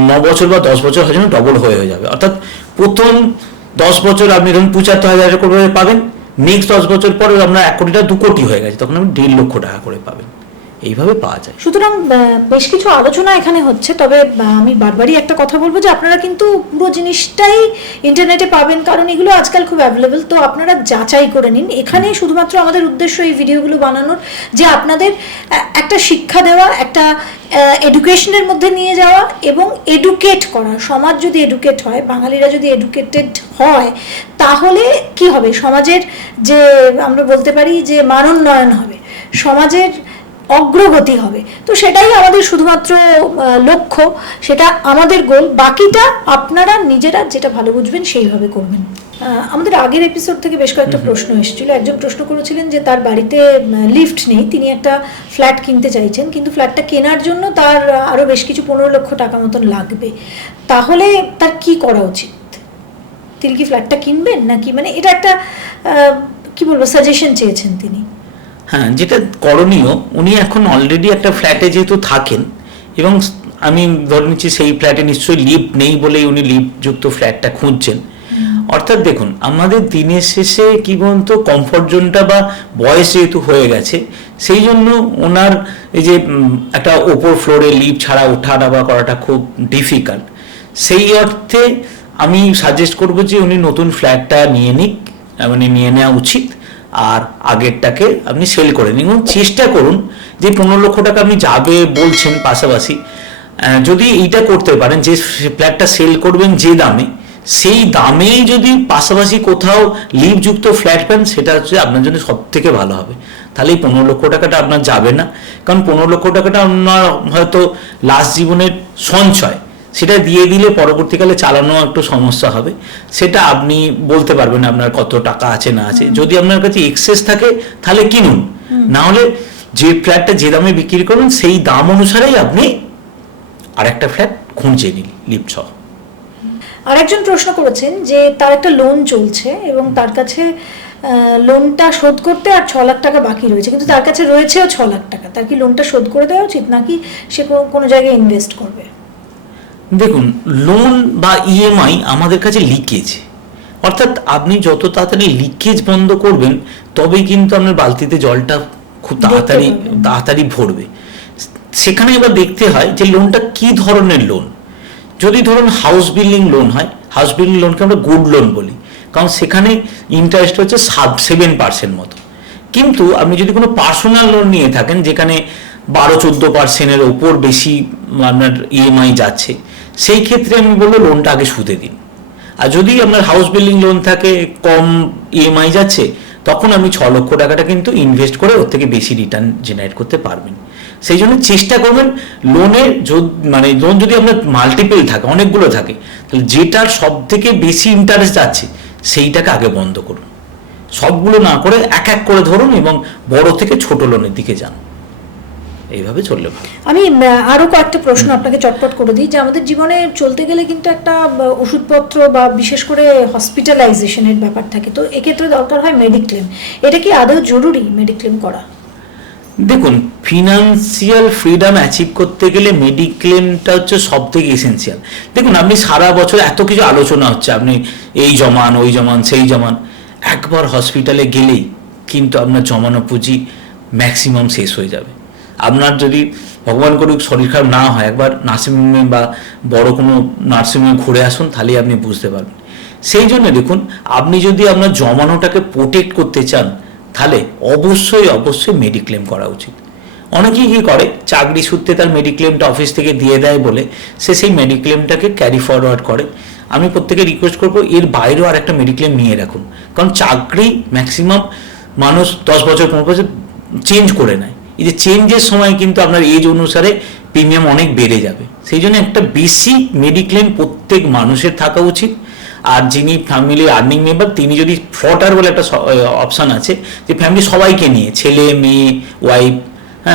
9 বছর বা 10 বছর হয়ে ডবল হয়ে যাবে। অর্থাৎ প্রথম 10 বছর আপনি ধরুন 75,000 করে পাবেন, নেক্সট 10 বছর পরে আমরা 1 কোটিটা 2 কোটি হয়ে গেছে, তখন আপনি 1.5 লক্ষ টাকা করে পাবেন। এইভাবে পাওয়া যায়। সুতরাং বেশ কিছু আলোচনা এখানে হচ্ছে, তবে আমি বারবারই একটা কথা বলবো যে আপনারা কিন্তু পুরো জিনিসটাই ইন্টারনেটে পাবেন, কারণ এগুলো আজকাল খুব অ্যাভেলেবল। তো আপনারা যাচাই করে নিন। এখানে শুধুমাত্র আমাদের উদ্দেশ্য এই ভিডিওগুলো বানানোর যে আপনাদের একটা শিক্ষা দেওয়া, একটা এডুকেশনের মধ্যে নিয়ে যাওয়া এবং এডুকেট করা। সমাজ যদি এডুকেট হয়, বাঙালিরা যদি এডুকেটেড হয়, তাহলে কি হবে, সমাজের যে আমরা বলতে পারি যে মানোন্নয়ন হবে, সমাজের অগ্রগতি হবে। তো সেটাই আমাদের শুধুমাত্র লক্ষ্য, সেটা আমাদের গোল। বাকিটা আপনারা নিজেরা যেটা ভালো বুঝবেন সেইভাবে করবেন। আমাদের আগের এপিসোড থেকে বেশ কয়েকটা প্রশ্ন এসেছিল। একজন প্রশ্ন করেছিলেন যে তার বাড়িতে লিফট নেই, তিনি একটা ফ্ল্যাট কিনতে চাইছেন, কিন্তু ফ্ল্যাটটা কেনার জন্য তার আরও বেশ কিছু 15 লক্ষ টাকা মতন লাগবে। তাহলে তার কি করা উচিত? তিনি কি ফ্ল্যাটটা কিনবেন নাকি, মানে এটা একটা কি বলবো সাজেশন চেয়েছেন তিনি। যেটা করণীয়, উনি এখন অলরেডি একটা ফ্ল্যাটে যেহেতু থাকেন এবং আমি ধরে নিচ্ছি সেই ফ্ল্যাটে নিশ্চয়ই লিফট নেই বলেই উনি লিফটযুক্ত ফ্ল্যাটটা খুঁজছেন। অর্থাৎ দেখুন, আমাদের দিনের শেষে কি বলতো, কমফর্ট জোনটা বা বয়স যেহেতু হয়ে গেছে, সেই জন্য ওনার এই যে একটা ওপর ফ্লোরে লিফট ছাড়া ওঠা নামা করাটা খুব ডিফিকাল্ট। সেই অর্থে আমি সাজেস্ট করবো যে উনি নতুন ফ্ল্যাটটা নিয়ে নিয়ে নেওয়া উচিত। আর আগেরটাকে আপনি সেল করে নিন এবং চেষ্টা করুন যে 15 লক্ষ টাকা আপনি যাবে বলছেন, পাশাপাশি যদি এইটা করতে পারেন যে ফ্ল্যাটটা সেল করবেন যে দামে, সেই দামেই যদি পাশাপাশি কোথাও লিফযুক্ত ফ্ল্যাট পান, সেটা হচ্ছে আপনার জন্য সব থেকে ভালো হবে। তাহলে এই 15 লক্ষ টাকাটা আপনার যাবে না, কারণ 15 লক্ষ টাকাটা আপনার হয়তো লাস্ট জীবনের সঞ্চয়, সেটা দিয়ে দিলে পরবর্তীকালে চালানো একটু সমস্যা হবে। সেটা আপনি বলতে পারবেন আপনার কত টাকা আছে না আছে। যদি আপনার কাছে এক্সেস থাকে তাহলে কিনুন, না হলে যে ফ্ল্যাটটা যে দামে বিক্রি করবেন সেই দাম অনুসারেই আপনি আরেকটা ফ্ল্যাট খুঁজে নিন লিফট সহ। আরেকজন প্রশ্ন করেছেন যে তার একটা লোন চলছে এবং তার কাছে লোনটা শোধ করতে আর 6 লাখ টাকা বাকি রয়েছে, কিন্তু তার কাছে রয়েছেও 6 লাখ টাকা। তার কি লোনটা শোধ করে দেওয়া উচিত, নাকি সে কোনো জায়গায় ইনভেস্ট করবে? দেখুন, লোন বা ইএমআই আমাদের কাছে লিকেজ, অর্থাৎ আপনি যত তাড়াতাড়ি লিকেজ বন্ধ করবেন তবেই কিন্তু আপনার বালতিতে জলটা খুব তাড়াতাড়ি ভরবে। সেখানে এবার দেখতে হয় যে লোনটা কি ধরনের লোন। যদি ধরুন হাউস বিল্ডিং লোন হয়, হাউস বিল্ডিং লোনকে আমরা গুড লোন বলি, কারণ সেখানে ইন্টারেস্ট হচ্ছে 7% মতো। কিন্তু আপনি যদি কোনো পার্সোনাল লোন নিয়ে থাকেন যেখানে 12-14%-এর ওপর বেশি আপনার ইএমআই যাচ্ছে, সেই ক্ষেত্রে আমি বলবো লোনটা আগে সুদে দিন। আর যদি আপনার হাউস বিল্ডিং লোন থাকে, কম ইএমআই যাচ্ছে, তখন আপনি 6 লক্ষ টাকাটা কিন্তু ইনভেস্ট করে ওর থেকে বেশি রিটার্ন জেনারেট করতে পারবেন। সেই জন্য চেষ্টা করবেন লোনের মানে লোন যদি আপনার মাল্টিপল থাকে, অনেকগুলো থাকে, তাহলে যেটার সব থেকে বেশি ইন্টারেস্ট যাচ্ছে সেইটাকে আগে বন্ধ করুন। সবগুলো না করে এক এক করে ধরুন এবং বড় থেকে ছোট লোনের দিকে যান, এইভাবে চললে ভালো। আমি আরো কয়েকটা প্রশ্ন আপনাকে চটপট করে দিই, যে আমাদের জীবনে চলতে গেলে কিন্তু একটা ওষুধপত্র বা বিশেষ করে হসপিটালাইজেশনের ব্যাপার থাকে, তো এক্ষেত্রে দরকার হয় মেডিক্লেম। এটা কি আদৌ জরুরি মেডিক্লেম করা? দেখুন, ফিনান্সিয়াল ফ্রিডম অ্যাচিভ করতে গেলে মেডিক্লেমটা হচ্ছে সব থেকে এসেন্সিয়াল। দেখুন, আপনি সারা বছর এত কিছু আলোচনা হচ্ছে, আপনি এই জমান ওই জমান সেই জমান, একবার হসপিটালে গেলেই কিন্তু আপনার জমানো পুঁজি ম্যাক্সিমাম শেষ হয়ে যাবে। আপনার যদি ভগবান করুক শরীর খারাপ না হয়, একবার নার্সিংহোমে বা বড় কোনো নার্সিংহোমে ঘুরে আসুন, তাহলেই আপনি বুঝতে পারবেন। সেই জন্য দেখুন, আপনি যদি আপনার জমানোটাকে প্রোটেক্ট করতে চান তাহলে অবশ্যই মেডিক্লেম করা উচিত। অনেকেই কী করে, চাকরি সূত্রে তার মেডিক্লেমটা অফিস থেকে দিয়ে দেয় বলে সে সেই মেডিক্লেমটাকে ক্যারি ফরওয়ার্ড করে। আমি প্রত্যেকে রিকোয়েস্ট করবো এর বাইরেও আর একটা মেডিক্লেম নিয়ে রাখুন, কারণ চাকরি ম্যাক্সিমাম মানুষ 10 বছর 15 বছর চেঞ্জ করে নেয়। এই যে চেঞ্জের সময় কিন্তু আপনার এজ অনুসারে প্রিমিয়াম অনেক বেড়ে যাবে। সেই জন্য একটা বেশি মেডিক্লেম প্রত্যেক মানুষের থাকা উচিত। আর যিনি ফ্যামিলির আর্নিং মেম্বার, তিনি যদি ফ্লটার বলে একটা অপশান আছে, যে ফ্যামিলি সবাইকে নিয়ে, ছেলে মেয়ে ওয়াইফ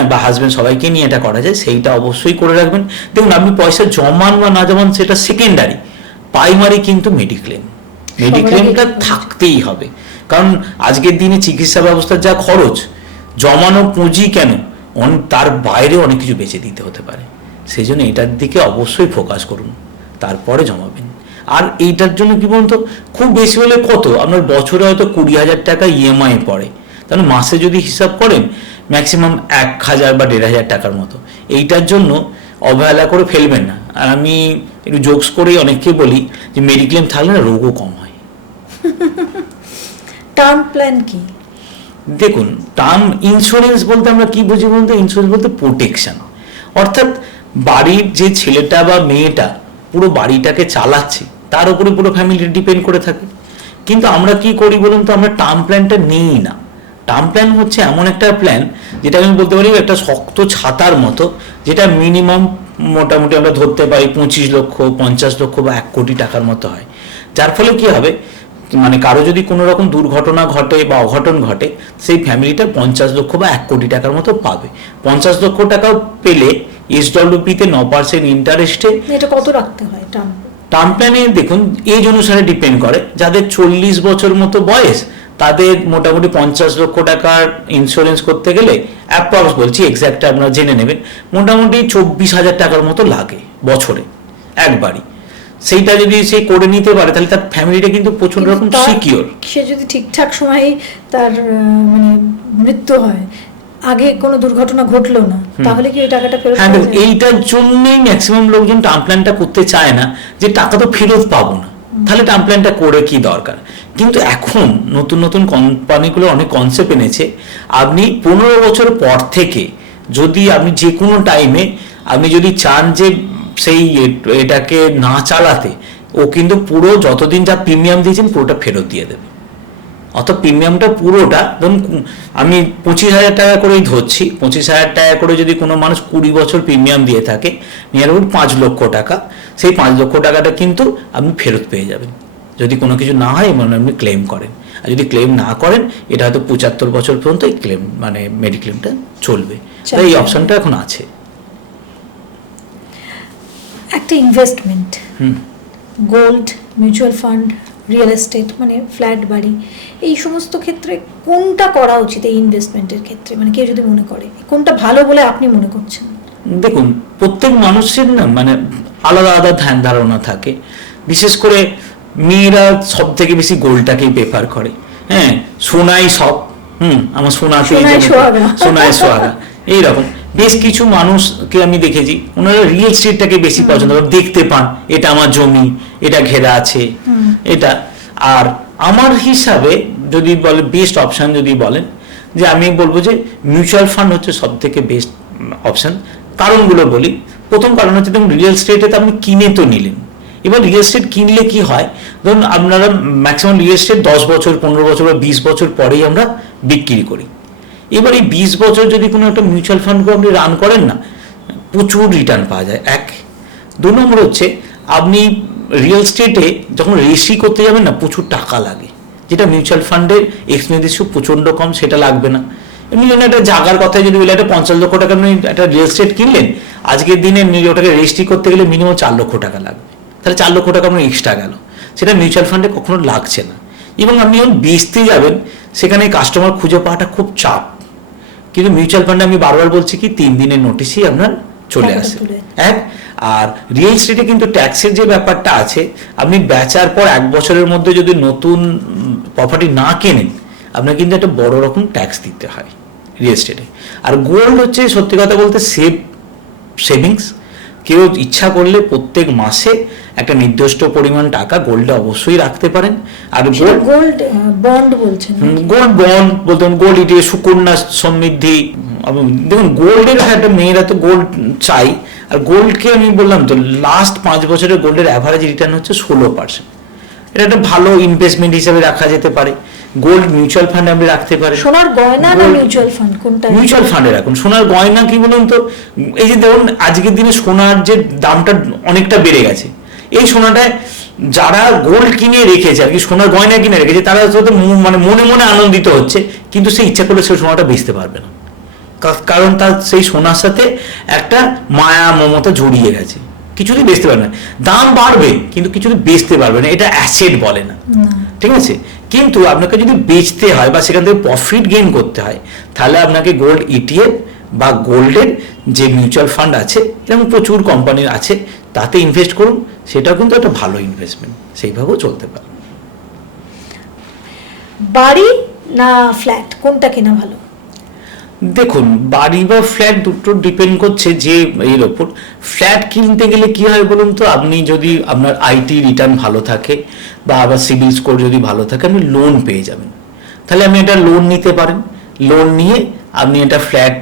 বা হাজব্যান্ড সবাইকে নিয়ে এটা করা যায়, সেইটা অবশ্যই করে রাখবেন। দেখুন, আপনি পয়সা জমান বা না জমান সেটা সেকেন্ডারি, প্রাইমারি কিন্তু মেডিক্লেমটা থাকতেই হবে। কারণ আজকের দিনে চিকিৎসা ব্যবস্থার যা খরচ, জমানো পুঁজি কেন, তার বাইরে অনেক কিছু বেঁচে দিতে হতে পারে। সেই জন্য এটার দিকে অবশ্যই ফোকাস করুন, তারপরে জমাবেন। আর এইটার জন্য কি বলুন তো, খুব বেশি হলে কত, আপনার বছরে হয়তো 20,000 টাকা ইএমআই পড়ে, তাহলে মাসে যদি হিসাব করেন ম্যাক্সিমাম 1,000 বা 1,500 টাকার মতো। এইটার জন্য অবহেলা করে ফেলবেন না। আর আমি একটু জোকস করেই অনেককে বলি যে মেডিক্লেম থাকলে না রোগও কম হয়। টার্ম প্ল্যান কি? দেখুন, টার্ম ইন্স্যুরেন্স বলতে আমরা কি বুঝি বলতে, ইন্স্যুরেন্স বলতে প্রোটেকশন, অর্থাৎ বাড়ির যে ছেলেটা বা মেয়েটা পুরো বাড়িটাকে চালাচ্ছে তার উপরে পুরো ফ্যামিলি ডিপেন্ড করে থাকে। কিন্তু আমরা কি করি বলুন তো, আমরা টার্ম প্ল্যানটা নিই না। টার্ম প্ল্যান হচ্ছে এমন একটা প্ল্যান যেটা আমি বলতে পারি একটা শক্ত ছাতার মতো, যেটা মিনিমাম মোটামুটি আমরা ধরতে পারি 25 লক্ষ 50 লক্ষ বা 1 কোটি টাকার মতো হয়। যার ফলে কি হবে, মানে কারো যদি কোনো রকম দুর্ঘটনা ঘটে বা অঘটন ঘটে, সেই ফ্যামিলিটা 50 লক্ষ বা 1 কোটি টাকার মতো পাবে। 50 লক্ষ টাকা পেলে এসডব্লিউপিতে 9% ইন্টারেস্টে। এটা কত রাখতে হয় টার্ম প্ল্যানে? দেখুন, এজ অনুসারে ডিপেন্ড করে। যাদের 40 বছর মতো বয়স, তাদের মোটামুটি 50 লক্ষ টাকার ইন্স্যুরেন্স করতে গেলে অ্যাপ্রক্স বলছি, এক্স্যাক্ট আপনারা জেনে নেবেন, মোটামুটি 24,000 টাকার মতো লাগে বছরে একবারই। সেইটা যদি সে করে নিতে পারে তাহলে তার ফ্যামিলিটা কিন্তু প্রচন্ড রকম সিকিওর। সে যদি ঠিকঠাক সময়ে তার মানে মৃত্যু হয়, আগে কোনো দুর্ঘটনা ঘটলো না, তাহলে কি ওই টাকাটা ফেরত পাওয়া যায়? এইটার জন্যই ম্যাক্সিমাম লোকজন টার্ম প্ল্যানটা করতে চায় না, যে টাকা তো ফেরত পাবো না, তাহলে টার্ম প্ল্যানটা করে কি দরকার। কিন্তু এখন নতুন নতুন কোম্পানিগুলো অনেক কনসেপ্ট এনেছে। আপনি 15 বছর পর থেকে যদি আপনি যে কোনো টাইমে আপনি যদি চান যে সেই এটাকে না চালাতে, ও কিন্তু পুরো যতদিন যা প্রিমিয়াম দিয়েছেন পুরোটা ফেরত দিয়ে দেবে। অর্থাৎ প্রিমিয়ামটা পুরোটা ধরুন আমি 25,000 টাকা করেই ধরছি, 25,000 টাকা করে যদি কোনো মানুষ 20 বছর প্রিমিয়াম দিয়ে থাকে, নিয়ার অ্যাবাউট 5 লক্ষ টাকা, সেই 5 লক্ষ টাকাটা কিন্তু আপনি ফেরত পেয়ে যাবেন যদি কোনো কিছু না হয় মানে আপনি ক্লেম করেন। আর যদি ক্লেম না করেন এটা হয়তো 75 বছর পর্যন্ত এই ক্লেম মানে মেডিক্লেমটা চলবে। তাই এই অপশনটা এখন আছে। একটা investment, gold, mutual fund, real estate মানে ফ্ল্যাট বাড়ি, এই সমস্ত ক্ষেত্রে কোনটা করা উচিত এই ইনভেস্টমেন্টের ক্ষেত্রে, মানে কেউ যদি মনে করে কোনটা ভালো বলে আপনি মনে করছেন? দেখুন প্রত্যেক মানুষের না মানে আলাদা আলাদা ধ্যান ধারণা থাকে। বিশেষ করে মেয়েরা সব থেকে বেশি গোল্ডটাকেই প্রেফার করে। হ্যাঁ, সোনাই সব, আমার সোনায় সোহাগা এইরকম। বেশ কিছু মানুষকে আমি দেখেছি ওনারা রিয়েল এস্টেটটাকে বেশি পছন্দ করেন, দেখতে পান এটা আমার জমি, এটা ঘেরা আছে এটা। আর আমার হিসাবে যদি বলে বেস্ট অপশন যদি বলেন, যে আমি বলবো যে মিউচুয়াল ফান্ড হচ্ছে সব থেকে বেস্ট অপশন। কারণগুলো বলি। প্রথম কারণ হচ্ছে দেখুন রিয়েল এস্টেটে তো আপনি কিনে তো নিলেন, এবার রিয়েল এস্টেট কিনলে কি হয়, ধরুন আপনারা ম্যাক্সিমাম রিয়েল এস্টেট 10 বছর 15 বছর বা 20 বছর পরেই আমরা বিক্রি করি। এবার এই 20 বছর যদি কোনো একটা মিউচুয়াল ফান্ডকে আপনি রান করেন না, প্রচুর রিটার্ন পাওয়া যায়। 1 2 নম্বর হচ্ছে আপনি রিয়েল এস্টেটে যখন রেজিস্ট্রি করতে যাবেন না প্রচুর টাকা লাগে, যেটা মিউচুয়াল ফান্ডের এক্সপেন্ডিচার প্রচণ্ড কম, সেটা লাগবে না। এমনি একটা জায়গার কথায় যদি বলে একটা 50 লক্ষ টাকা আপনি একটা রিয়েল এস্টেট কিনলেন, আজকের দিনে ওটাকে রেজিস্ট্রি করতে গেলে মিনিমাম 4 লক্ষ টাকা লাগবে, তাহলে 4 লক্ষ টাকা আপনার এক্সট্রা গেল, সেটা মিউচুয়াল ফান্ডে কখনো লাগছে না। এবং আপনি যখন বেচতে যাবেন সেখানে কাস্টমার খুঁজে পাওয়াটা খুব চাপ, কিন্তু মিউচুয়াল ফান্ডে আমি বারবার বলছি কি 3 দিনের নোটিশই আপনার চলে আসে। আর রিয়েল এস্টেটে কিন্তু ট্যাক্সের যে ব্যাপারটা আছে, আপনি বেচার পর 1 বছরের মধ্যে যদি নতুন প্রপার্টি না কেনেন আপনার কিন্তু একটা বড় রকম ট্যাক্স দিতে হয় রিয়েল এস্টেটে। আর গোল্ড হচ্ছে সত্যি কথা বলতে সেভিংস। কেউ ইচ্ছা করলে প্রত্যেক মাসে একটা নির্দিষ্ট পরিমাণ টাকা গোল্ডে অবশ্যই রাখতে পারেন। আর গোল্ড বন্ড বলছেন, গোল্ড বন্ড বলতে গোল্ড ইটিএফ, সুকন্যা সমৃদ্ধি। দেখুন গোল্ডের একটা মেয়েরা তো গোল্ড চাই, আর গোল্ডকে আমি বললাম তো লাস্ট 5 বছরের গোল্ডের অ্যাভারেজ রিটার্ন হচ্ছে 16%। এটা একটা ভালো ইনভেস্টমেন্ট হিসেবে রাখা যেতে পারে। গোল্ড মিউচুয়াল ফান্ডে আপনি রাখতে পারেন। সোনার গয়না না মিউচুয়াল ফান্ড কোনটা? মিউচুয়াল ফান্ডে রাখুন। সোনার গয়না কি বলুন তো, এই যে দেখুন আজকের দিনে সোনার যে দামটা অনেকটা বেড়ে গেছে, এই সোনাটায় যারা গোল্ড কিনে রেখেছে আর কি, সোনার গয়না কিনে রেখেছে, তারা মানে মনে মনে আনন্দিত হচ্ছে, কিন্তু সে ইচ্ছা করলে সেই সোনাটা বেচতে পারবে না, কারণ তার সেই সোনার সাথে একটা মায়া মমতা জড়িয়ে গেছে, কিছুতেই বেচতে পারবে না। দাম বাড়বে কিন্তু কিছুতেই বেচতে পারবে না, এটা অ্যাসেট বলে না, ঠিক আছে? কিন্তু আপনাকে যদি বেচতে হয় বা সেখান থেকে প্রফিট গেইন করতে হয়, তাহলে আপনাকে গোল্ড ইটিএফ বা গোল্ডের যে মিউচুয়াল ফান্ড আছে, এরকম প্রচুর কোম্পানির আছে, তাতে ইনভেস্ট করুন। সেটাও কিন্তু একটা ভালো ইনভেস্টমেন্ট, সেইভাবেও চলতে পারে। বাড়ি না ফ্ল্যাট কোনটা কেনা ভালো? দেখুন বাড়ি বা ফ্ল্যাট দুটো ডিপেন্ড করছে যে এর ওপর। ফ্ল্যাট কিনতে গেলে কি হয় বলুন তো, আপনি যদি আপনার আইটি রিটার্ন ভালো থাকে বা আবার সিবিল স্কোর যদি ভালো থাকে, আপনি লোন পেয়ে যাবেন, তাহলে আপনি এটা লোন নিতে পারেন। লোন নিয়ে আপনি এটা ফ্ল্যাট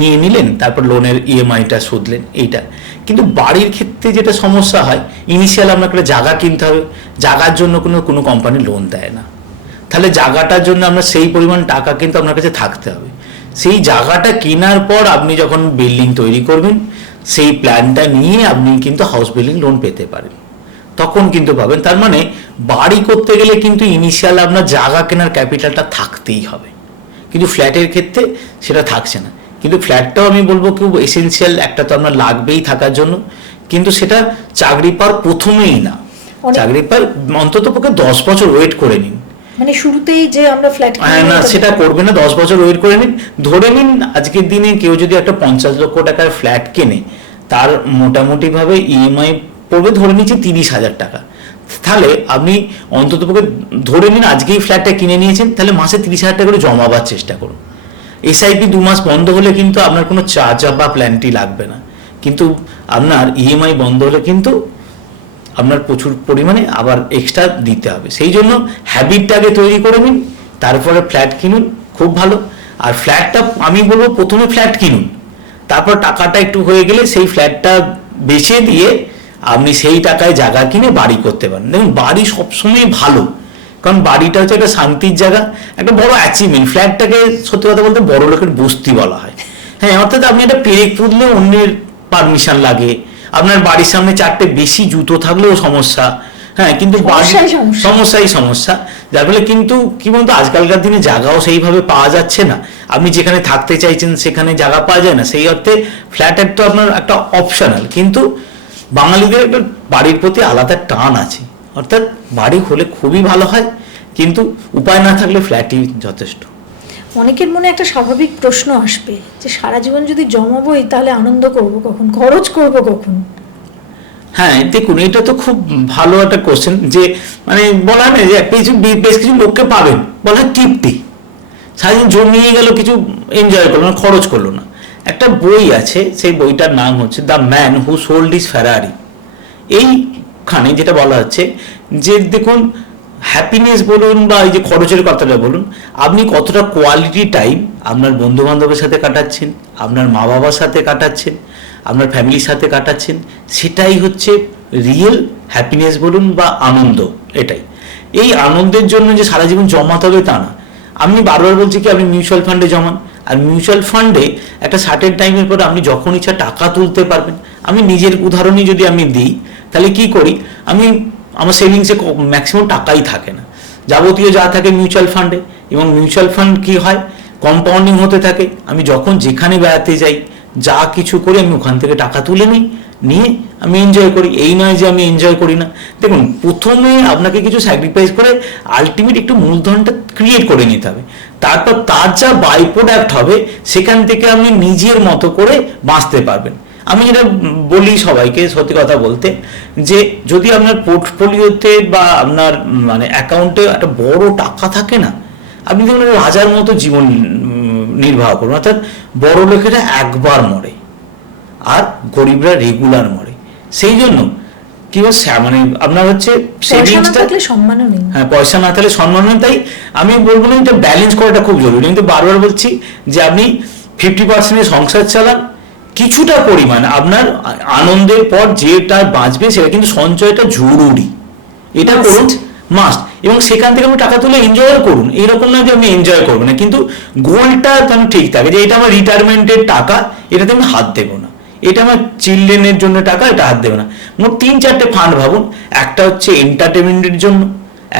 নিয়ে নিলেন, তারপর লোনের ইএমআইটা শুধলেন, এইটা। কিন্তু বাড়ির ক্ষেত্রে যেটা সমস্যা হয়, ইনিশিয়াল আপনাকে একটা জায়গা কিনতে হবে, জায়গার জন্য কোনো কোম্পানি লোন দেয় না, তাহলে জায়গাটার জন্য আপনার সেই পরিমাণ টাকা কিন্তু আপনার কাছে থাকতে হবে। সেই জায়গাটা কেনার পর আপনি যখন বিল্ডিং তৈরি করবেন, সেই প্ল্যানটা নিয়ে আপনি কিন্তু হাউস বিল্ডিং লোন পেতে পারেন, তখন কিন্তু পাবেন। তার মানে বাড়ি করতে গেলে কিন্তু ইনিশিয়াল আপনার জায়গা কেনার ক্যাপিটালটা থাকতেই হবে, কিন্তু ফ্ল্যাটের ক্ষেত্রে সেটা থাকছে না। কিন্তু ফ্ল্যাটটাও আমি বলবো খুব এসেন্সিয়াল, একটা তো আপনার লাগবেই থাকার জন্য, কিন্তু সেটা চাকরি পাওয়ার প্রথমেই না, চাকরি পাওয়ার অন্তত পক্ষে 10 বছর ওয়েট করে নিন। মানে শুরুতেই যে আমরা ফ্ল্যাট না, সেটা করবে না, 10 বছর ওয়েট করে নিন। ধরে নিন আজকের দিনে কেউ যদি একটা 50 লক্ষ টাকার ফ্ল্যাট কেনে, তার মোটামুটি ভাবে ইএমআই পড়বে ধরে নিচ্ছে 30,000 টাকা। তাহলে আপনি অন্তত পক্ষে ধরে নিন আজকেই ফ্ল্যাটটা কিনে নিয়েছেন, তাহলে মাসে 30,000 টাকা করে জমাবার চেষ্টা করুন। এসআইপি 2 মাস বন্ধ হলে কিন্তু আপনার কোনো চার্জ বা প্ল্যানটি লাগবে না, কিন্তু আপনার ইএমআই বন্ধ হলে কিন্তু আপনার প্রচুর পরিমাণে আবার এক্সট্রা দিতে হবে। সেই জন্য হ্যাবিটটাকে তৈরি করে নিন, তারপরে ফ্ল্যাট কিনুন, খুব ভালো। আর ফ্ল্যাটটা আমি বলবো প্রথমে ফ্ল্যাট কিনুন, তারপর টাকাটা একটু হয়ে গেলে সেই ফ্ল্যাটটা বেচে দিয়ে আপনি সেই টাকায় জায়গা কিনে বাড়ি করতে পারেন। দেখুন, বাড়ি সবসময় ভালো, কারণ বাড়িটা হচ্ছে একটা শান্তির জায়গা, একটা বড় অ্যাচিভমেন্ট। ফ্ল্যাটটাকে সত্যি কথা বলতে বড় লোকের বস্তি বলা হয়। হ্যাঁ, অর্থাৎ আপনি একটা পেরেক পুঁতলে অন্যের পারমিশন লাগে, আপনার বাড়ির সামনে 4টে বেশি জুতো থাকলেও সমস্যা। হ্যাঁ, কিন্তু সমস্যাই সমস্যা, যার ফলে কিন্তু কি বলতো, আজকালকার দিনে জায়গাও সেইভাবে পাওয়া যাচ্ছে না। আপনি যেখানে থাকতে চাইছেন সেখানে জায়গা পাওয়া যায় না, সেই অর্থে ফ্ল্যাট তো আপনার একটা অপশনাল। কিন্তু বাঙালিদের একটা বাড়ির প্রতি আলাদা টান আছে, অর্থাৎ বাড়ি হলে খুবই ভালো হয়, কিন্তু উপায় না থাকলে ফ্ল্যাটই যথেষ্ট। অনেকের মনে একটা স্বাভাবিক প্রশ্ন আসবে যে সারা জীবন যদি জমাবোই তাহলে আনন্দ করব কখন, খরচ করব কখন? হ্যাঁ, দেখুন, এটা তো খুব ভালো একটা কোশ্চেন। যে মানে বলা হয় না যে বেশ কিছু লোককে পাবেন বলা হয় তৃপ্তি, সারাদিন জমিয়ে গেল, কিছু এনজয় করলো না, খরচ করলো না। একটা বই আছে, সেই বইটার নাম হচ্ছে the man who sold his Ferrari. এইখানে যেটা বলা হচ্ছে যে দেখুন, হ্যাপিনেস বলুন বা এই যে খরচের কথাটা বলুন, আপনি কতটা কোয়ালিটি টাইম আপনার বন্ধু বান্ধবের সাথে কাটাচ্ছেন, আপনার মা বাবার সাথে কাটাচ্ছেন, আপনার ফ্যামিলির সাথে কাটাচ্ছেন, সেটাই হচ্ছে রিয়েল হ্যাপিনেস বলুন বা আনন্দ। এটাই, এই আনন্দের জন্য যে সারা জীবন জমাতে হবে তা না। আমি বারবার বলছি কি, আপনি মিউচুয়াল ফান্ডে জমান, আর মিউচুয়াল ফান্ডে একটা সার্টেন টাইমের পরে আপনি যখন ইচ্ছা টাকা তুলতে পারবেন। আমি নিজের উদাহরণই যদি আমি দিই, তাহলে কি করি, আমি আমার সেভিংসে ম্যাক্সিমাম টাকাই থাকে না, যাবতীয় যা থাকে মিউচুয়াল ফান্ডে। এবং মিউচুয়াল ফান্ড কি হয়, কম্পাউন্ডিং হতে থাকে। আমি যখন যেখানে বেড়াতে যাই, যা কিছু করি, আমি ওখান থেকে টাকা তুলে নিয়ে আমি এনজয় করি। এই নয় যে আমি এনজয় করি না। দেখুন, প্রথমে আপনাকে কিছু স্যাক্রিফাইস করে আলটিমেট একটু মূলধনটা ক্রিয়েট করে নিতে হবে, তারপর তার যা বাই প্রোডাক্ট হবে সেখান থেকে আপনি নিজের মতো করে বাঁচতে পারবেন। আমি যেটা বলি সবাইকে, সত্যি কথা বলতে, যে যদি আপনার পোর্টফোলিওতে বা আপনার মানে অ্যাকাউন্টে একটা বড় টাকা থাকে না, আপনি দেখুন রাজার মতো জীবন নির্বাহ করুন। অর্থাৎ বড় লোকেরা একবার মরে আর গরিবরা রেগুলার মরে। সেই জন্য কি মানে আপনার হচ্ছে সেভিংসটা, সম্মানও নেই। হ্যাঁ, পয়সা না থাকলে সম্মান নেই। তাই আমি বলবো না, এটা ব্যালেন্স করাটা খুব জরুরি। কিন্তু বারবার বলছি যে আপনি 50% সংসার চালান, কিছুটা পরিমাণ আপনার আনন্দের পর যেটা বাঁচবে সেটা কিন্তু সঞ্চয়টা জরুরি, এটা করুন, মাস্ট। এবং সেখান থেকে আপনি টাকা তুলে এনজয় করুন। এইরকম না যে আমি এনজয় করবো না, কিন্তু গোলটা যেন ঠিক থাকে যে এটা আমার রিটায়ারমেন্টের টাকা, এটাতে আমি হাত দেবো না, এটা আমার চিলড্রেনের জন্য টাকা, এটা হাত দেবে না। মোট 3-4টে ফান্ড ভাবুন, একটা হচ্ছে এন্টারটেনমেন্টের জন্য,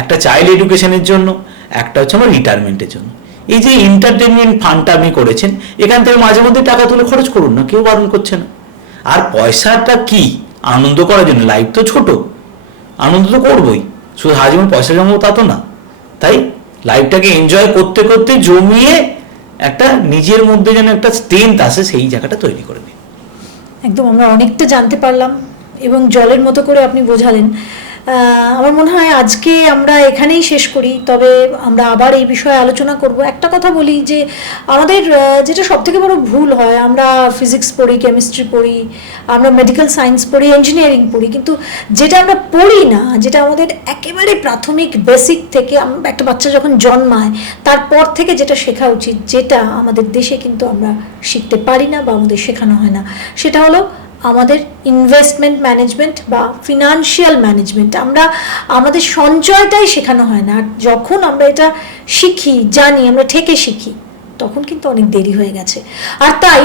একটা চাইল্ড এডুকেশনের জন্য, একটা হচ্ছে আমার রিটায়ারমেন্টের জন্য। এই যে এন্টারটেনমেন্ট ফান্ডটা আপনি করেছেন, এখান থেকে মাঝে মধ্যে টাকা তুলে খরচ করুন না, কেউ বারণ করছে না। আর পয়সাটা কি, আনন্দ করার জন্য। লাইফ তো ছোট, আনন্দ তো করবোই, শুধু হাজীবন পয়সা জমাবো তা তো না। তাই লাইফটাকে এনজয় করতে করতে জমিয়ে একটা নিজের মধ্যে যেন একটা স্ট্রেংথ আসে, সেই জায়গাটা তৈরি করে দিই। একদম, আমরা অনেকটা জানতে পারলাম এবং জলের মতো করে আপনি বোঝালেন। আমার মনে হয় আজকে আমরা এখানেই শেষ করি, তবে আমরা আবার এই বিষয়ে আলোচনা করব। একটা কথা বলি যে আমাদের যেটা সবথেকে বড় ভুল হয়, আমরা ফিজিক্স পড়ি, কেমিস্ট্রি পড়ি, আমরা মেডিকেল সায়েন্স পড়ি, ইঞ্জিনিয়ারিং পড়ি, কিন্তু যেটা আমরা পড়ি না, যেটা আমাদের একেবারে প্রাথমিক বেসিক থেকে, একটা বাচ্চা যখন জন্মায় তারপর থেকে যেটা শেখা উচিত, যেটা আমাদের দেশে কিন্তু আমরা শিখতে পারি না বা আমাদের শেখানো হয় না, সেটা হলো আমাদের ইনভেস্টমেন্ট ম্যানেজমেন্ট বা ফিনান্সিয়াল ম্যানেজমেন্ট। আমাদের সঞ্চয়টাই শেখানো হয় না। আর যখন আমরা এটা শিখি, জানি, আমরা ঠেকে শিখি, তখন কিন্তু অনেক দেরি হয়ে গেছে। আর তাই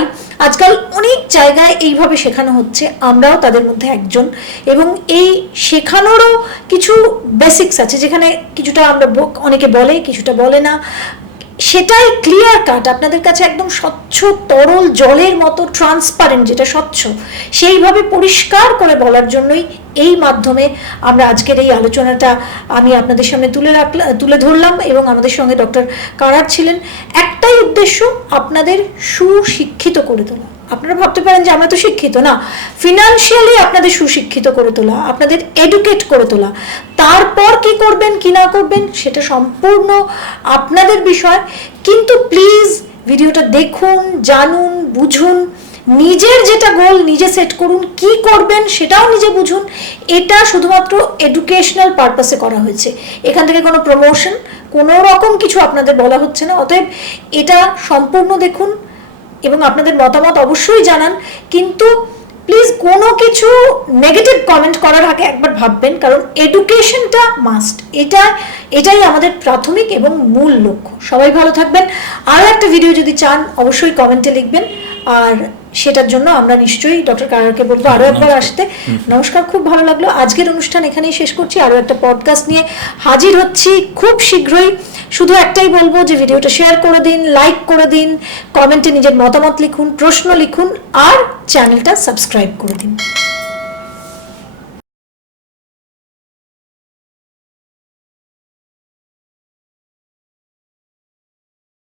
আজকাল অনেক জায়গায় এইভাবে শেখানো হচ্ছে, আমরাও তাদের মধ্যে একজন। এবং এই শেখানোরও কিছু বেসিক্স আছে, যেখানে কিছুটা আমরা অনেকে বলে, কিছুটা বলে না। সেটাই ক্লিয়ার কাট আপনাদের কাছে একদম স্বচ্ছ তরল জলের মতো ট্রান্সপারেন্ট, যেটা স্বচ্ছ, সেইভাবে পরিষ্কার করে বলার জন্যই এই মাধ্যমে আমরা আজকের এই আলোচনাটা আমি আপনাদের সামনে তুলে ধরলাম। এবং আমাদের সঙ্গে ডক্টর কারাট ছিলেন। একটাই উদ্দেশ্য, আপনাদের সুশিক্ষিত করে তোলা। আপনারা ভাবতে পারেন যে আমরা তো শিক্ষিত না, ফিনান্সিয়ালি আপনাদের সুশিক্ষিত করে তোলা, আপনাদের এডুকেট করে তোলা। তারপর কি করবেন কি না করবেন সেটা সম্পূর্ণ আপনাদের বিষয়। কিন্তু প্লিজ ভিডিওটা দেখুন, জানুন, বুঝুন, নিজের যেটা গোল নিজে সেট করুন, কি করবেন সেটাও নিজে বুঝুন। এটা শুধুমাত্র এডুকেশনাল পারপাসে করা হয়েছে, এখান থেকে কোনো প্রমোশন, কোনো রকম কিছু আপনাদের বলা হচ্ছে না। অতএব এটা সম্পূর্ণ দেখুন এবং আপনাদের মতামত অবশ্যই জানান। কিন্তু প্লিজ কোনো কিছু নেগেটিভ কমেন্ট করার আগে একবার ভাববেন, কারণ এডুকেশনটা মাস্ট, এটাই আমাদের প্রাথমিক এবং মূল লক্ষ্য। সবাই ভালো থাকবেন। আরও একটা ভিডিও যদি চান অবশ্যই কমেন্টে লিখবেন, আর সেটার জন্য আমরা নিশ্চয়ই ডক্টর কারারকে বলবো আরও একবার আসতে। নমস্কার, খুব ভালো লাগলো। আজকের অনুষ্ঠান এখানেই শেষ করছি। আরও একটা পডকাস্ট নিয়ে হাজির হচ্ছি খুব শীঘ্রই। শুধু একটাই বলবো যে ভিডিওটা শেয়ার করে দিন, লাইক করে দিন, কমেন্টে নিজের মতামত লিখুন, প্রশ্ন লিখুন, আর চ্যানেলটা সাবস্ক্রাইব করে দিন।